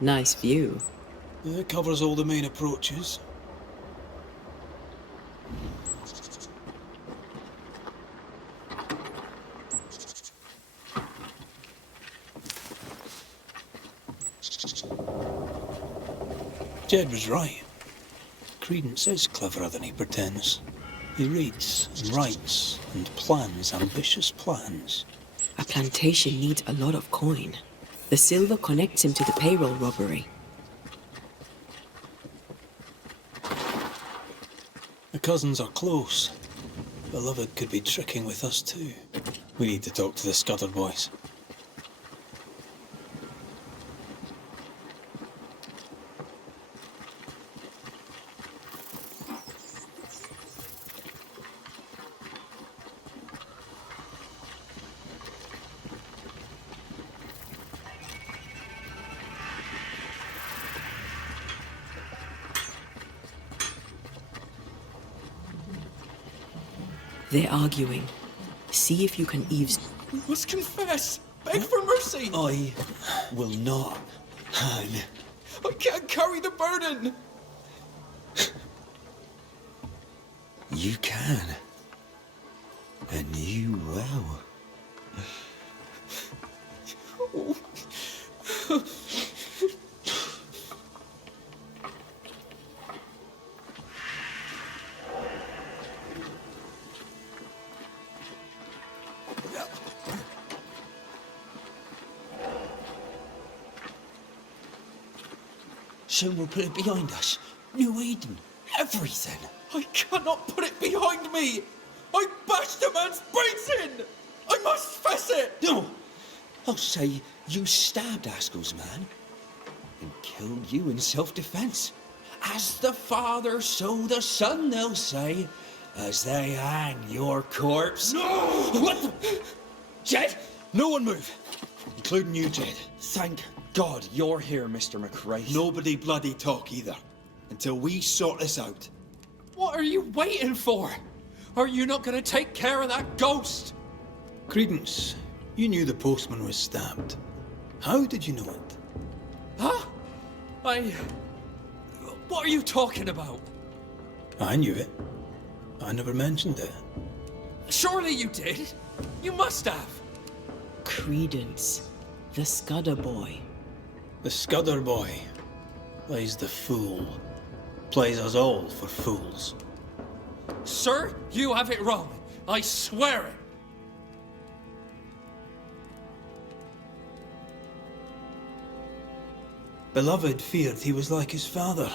Nice view. It covers all the main approaches. Jed was right. Credence is cleverer than he pretends. He reads and writes and plans ambitious plans. A plantation needs a lot of coin. The silver connects him to the payroll robbery. The cousins are close. Beloved could be tricking with us too. We need to talk to the Scudder boys. They're arguing. See if you can eavesdrop. We must confess. Beg for mercy. I will not hang. I can't carry the burden. You can. And you will. Soon we'll put it behind us. New Eden. Everything. I cannot put it behind me. I bashed a man's brains in. I must fess it. No. I'll say you stabbed Askell's man and killed you in self-defense. As the Father, so the Son, they'll say, as they hang your corpse. No! What the? Jed? No one move. Including you, Jed. Thank God you're here, Mr. McRae. Nobody bloody talk either, until we sort this out. What are you waiting for? Are you not going to take care of that ghost? Credence, you knew the postman was stabbed. How did you know it? Huh? What are you talking about? I knew it. I never mentioned it. Surely you did. You must have. Credence, the Scudder boy. The Scudder boy plays the fool. Plays us all for fools. Sir, you have it wrong. I swear it. Beloved feared he was like his father.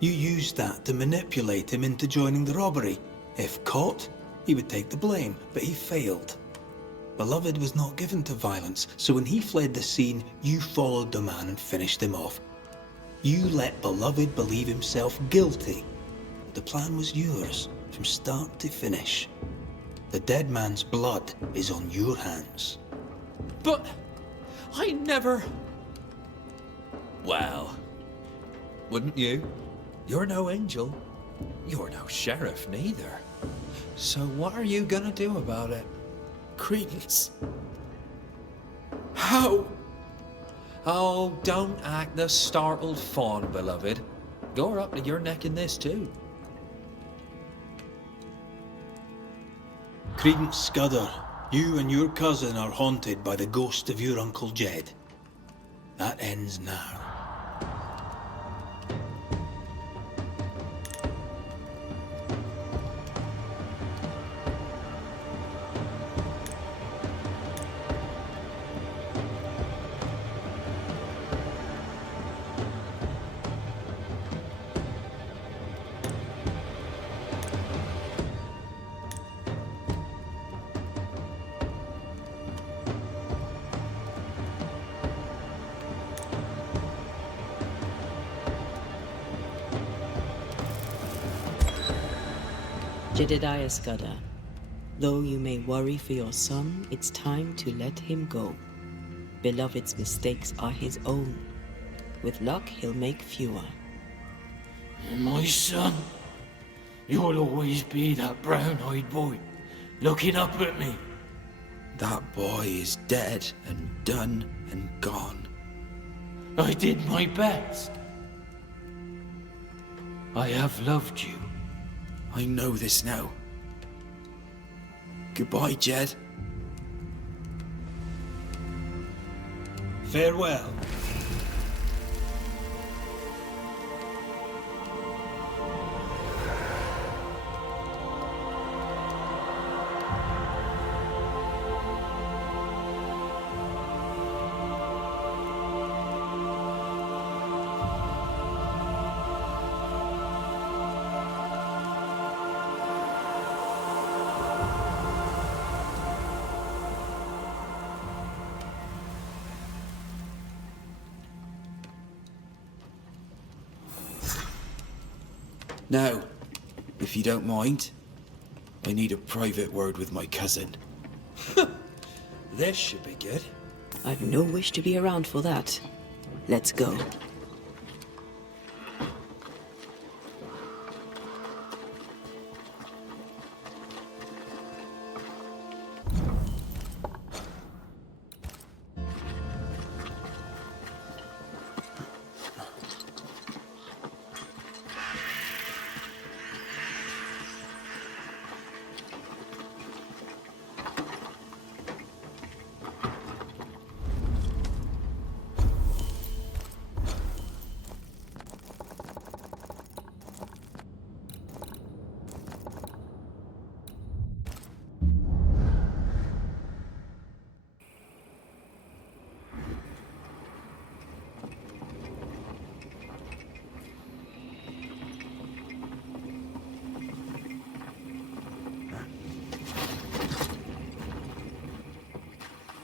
You used that to manipulate him into joining the robbery. If caught, he would take the blame, but he failed. Beloved was not given to violence, so when he fled the scene, you followed the man and finished him off. You let Beloved believe himself guilty. The plan was yours, from start to finish. The dead man's blood is on your hands. But I never... Well, wouldn't you? You're no angel. You're no sheriff, neither. So what are you gonna do about it? Credence. How? Oh, don't act the startled fawn, beloved. You're up to your neck in this, too. Credence Scudder, you and your cousin are haunted by the ghost of your Uncle Jed. That ends now. Jedediah Scudder, though you may worry for your son, it's time to let him go. Beloved's mistakes are his own. With luck, he'll make fewer. My son, you'll always be that brown-eyed boy, looking up at me. That boy is dead and done and gone. I did my best. I have loved you. I know this now. Goodbye, Jed. Farewell. Now, if you don't mind, I need a private word with my cousin. This should be good. I've no wish to be around for that. Let's go.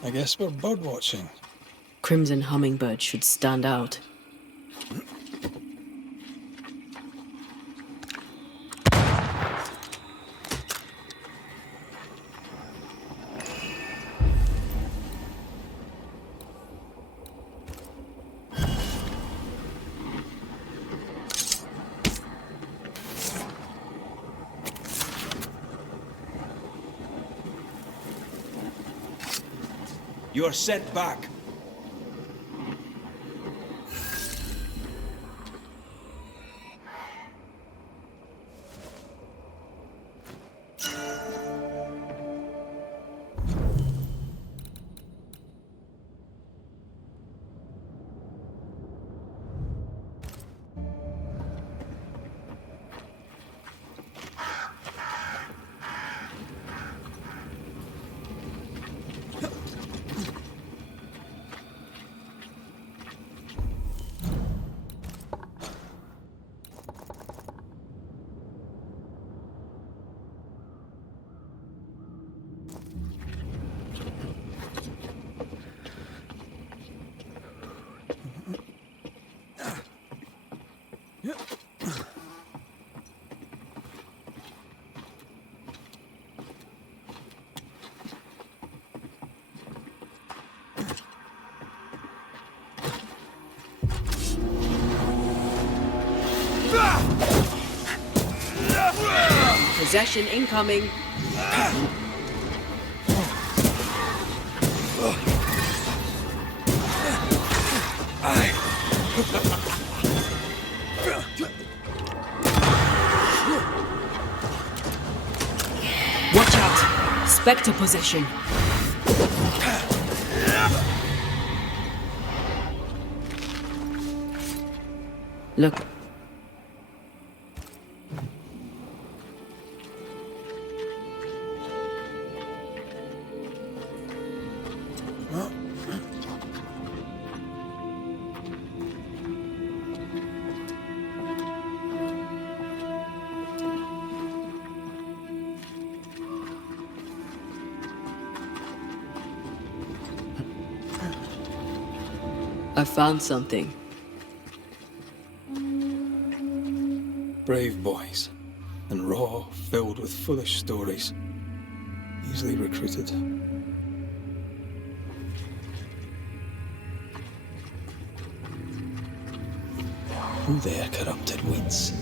I guess we're bird watching. Crimson hummingbird should stand out. You are sent back. Possession incoming. Watch out! Spectre possession. Look. I found something. Brave boys, and raw, filled with foolish stories, easily recruited. Who there, corrupted weeds?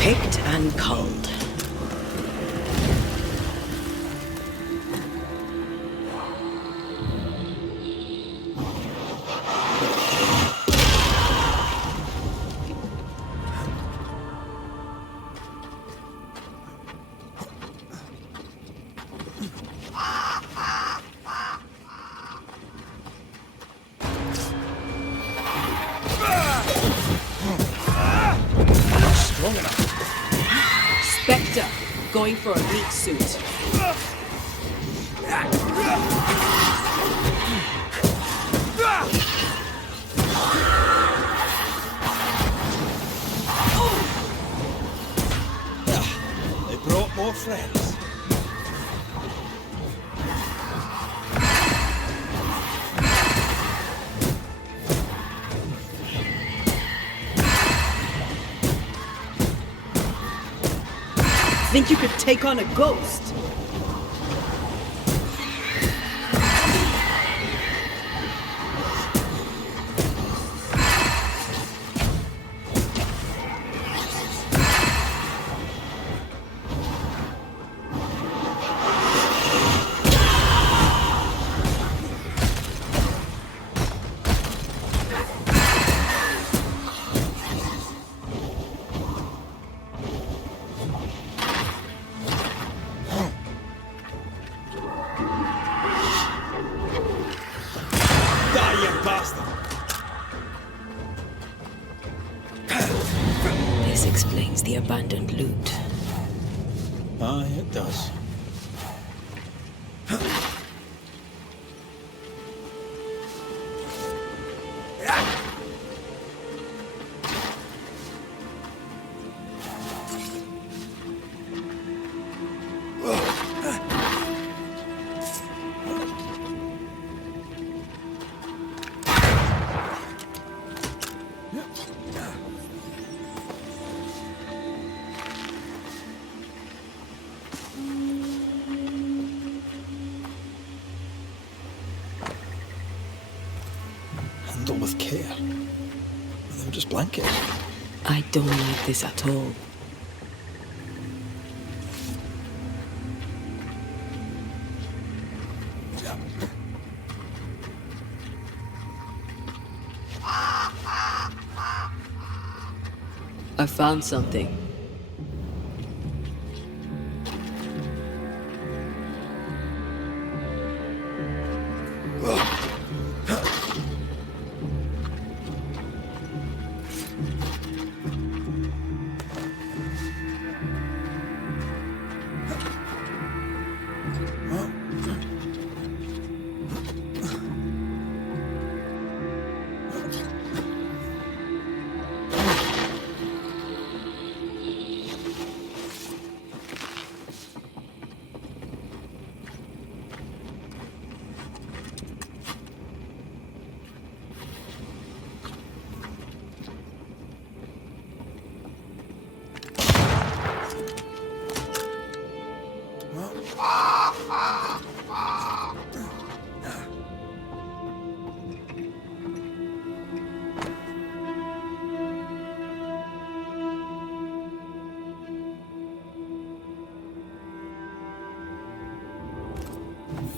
Picked and culled. Strong enough. Spectre, going for a meat suit. They brought more friends. Think you could take on a ghost? This explains the abandoned loot. Aye, it does. handled with care. They were just blankets. I don't like this at all. I found something.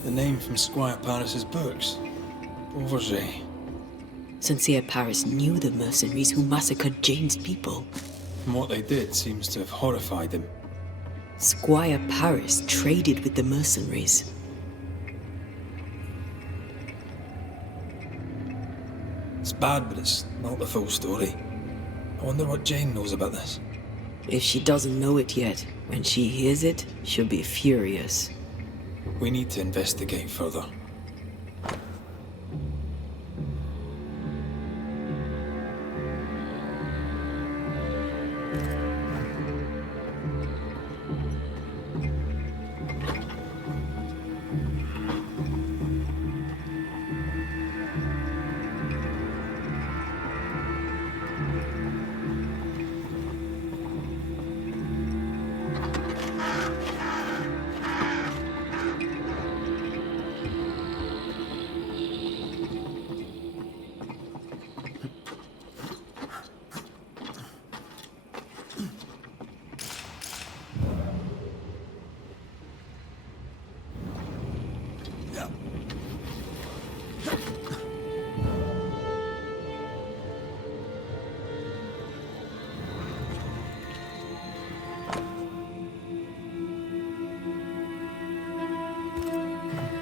The name from Squire Paris's books. Protegé. Sincere Paris knew the mercenaries who massacred Jane's people. And what they did seems to have horrified him. Squire Paris traded with the mercenaries. It's bad, but it's not the full story. I wonder what Jane knows about this. If she doesn't know it yet, when she hears it, she'll be furious. We need to investigate further.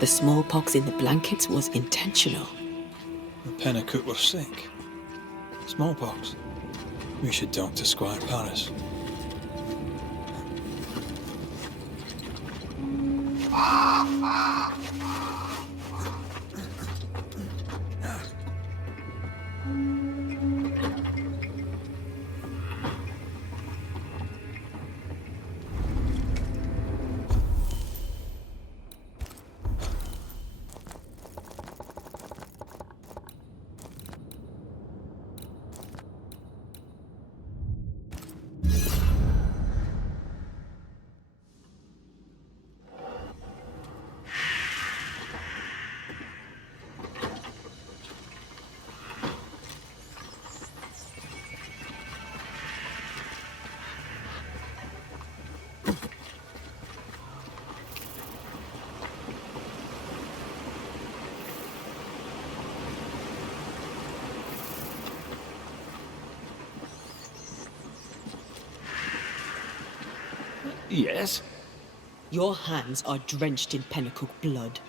The smallpox in the blankets was intentional. The Pennacook were sick. Smallpox. We should talk to Squire Paris. Yes? Your hands are drenched in Pennacook blood.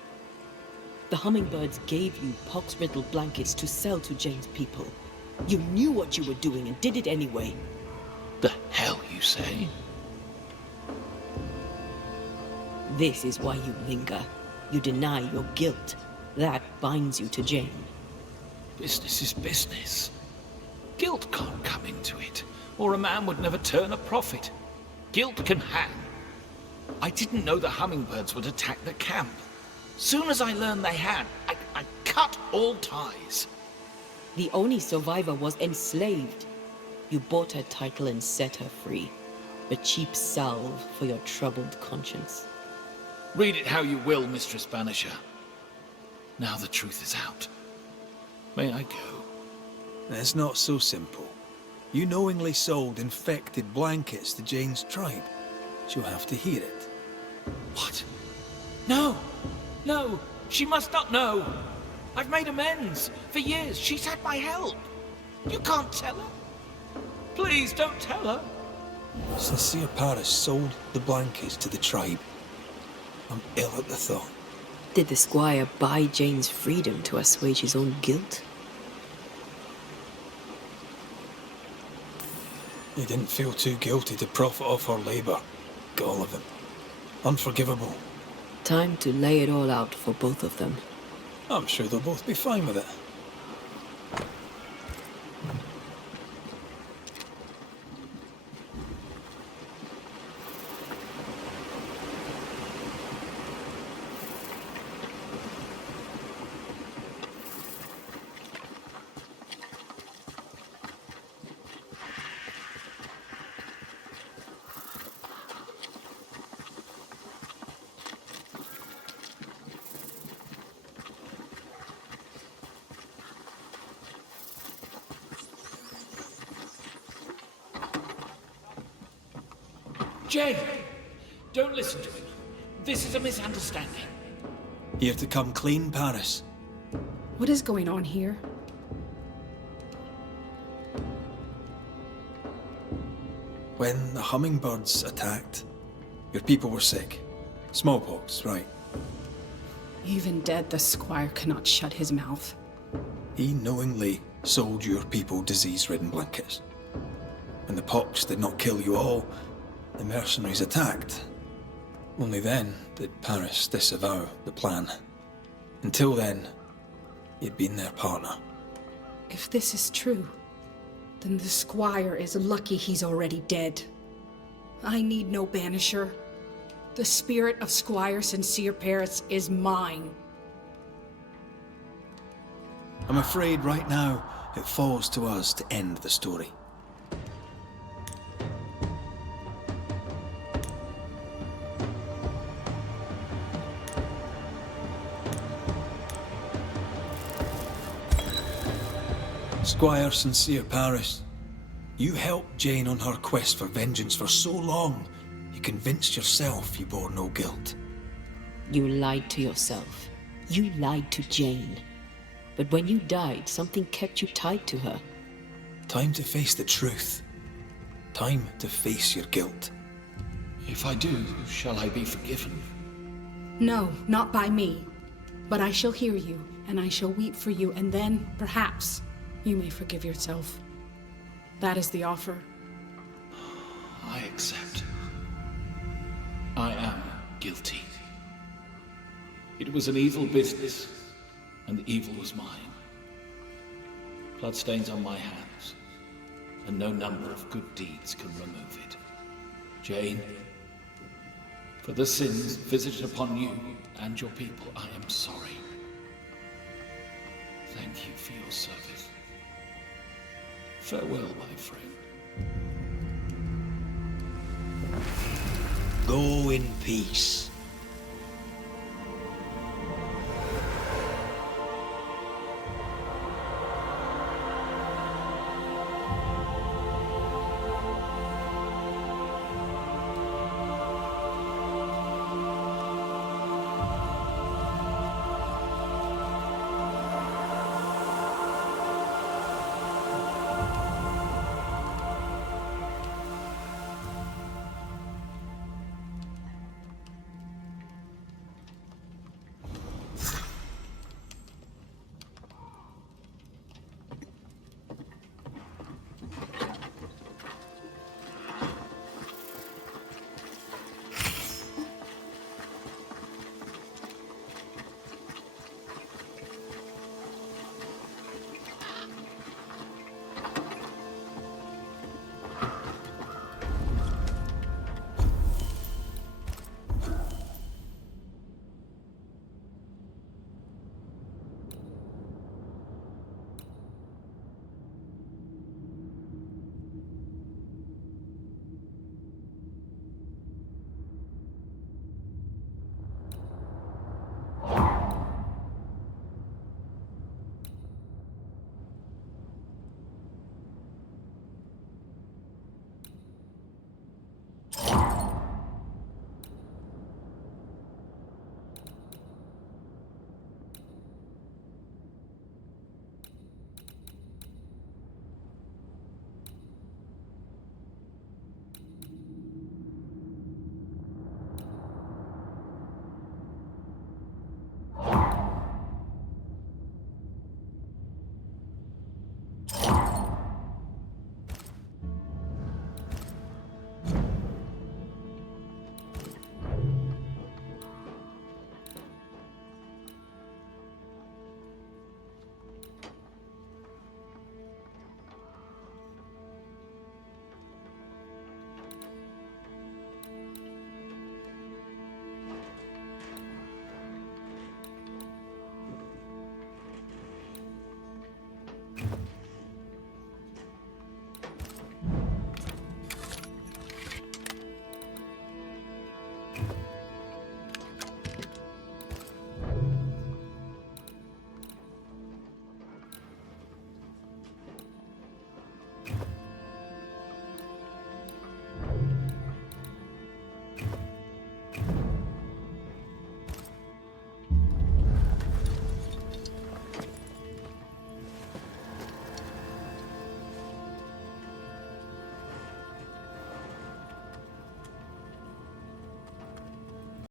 The hummingbirds gave you pox-riddled blankets to sell to Jane's people. You knew what you were doing and did it anyway. The hell you say? This is why you linger. You deny your guilt. That binds you to Jane. Business is business. Guilt can't come into it, or a man would never turn a profit. Guilt can hang. I didn't know the hummingbirds would attack the camp. Soon as I learned they had, I cut all ties. The only survivor was enslaved. You bought her title and set her free. A cheap salve for your troubled conscience. Read it how you will, Mistress Banisher. Now the truth is out. May I go? It's not so simple. You knowingly sold infected blankets to Jane's tribe. She'll have to hear it. What? No! No! She must not know! I've made amends. For years, she's had my help. You can't tell her. Please, don't tell her. Sincere Paris sold the blankets to the tribe. I'm ill at the thought. Did the squire buy Jane's freedom to assuage his own guilt? He didn't feel too guilty to profit off her labour. All of it. Unforgivable. Time to lay it all out for both of them. I'm sure they'll both be fine with it. Jane! Don't listen to him. This is a misunderstanding. Here to come clean, Paris. What is going on here? When the hummingbirds attacked, your people were sick. Smallpox, right. Even dead, the squire cannot shut his mouth. He knowingly sold your people disease-ridden blankets. When the pox did not kill you all, the mercenaries attacked. Only then did Paris disavow the plan. Until then, he'd been their partner. If this is true, then the squire is lucky he's already dead. I need no banisher. The spirit of Squire Sincere Paris is mine. I'm afraid right now it falls to us to end the story. Squire Sincere Paris, you helped Jane on her quest for vengeance for so long, you convinced yourself you bore no guilt. You lied to yourself. You lied to Jane. But when you died, something kept you tied to her. Time to face the truth. Time to face your guilt. If I do, shall I be forgiven? No, not by me. But I shall hear you, and I shall weep for you, and then, perhaps, you may forgive yourself. That is the offer. I accept. I am guilty. It was an evil business, and the evil was mine. Bloodstains on my hands, and no number of good deeds can remove it. Jane, for the sins visited upon you and your people, I am sorry. Thank you for your service. Farewell, my friend. Go in peace.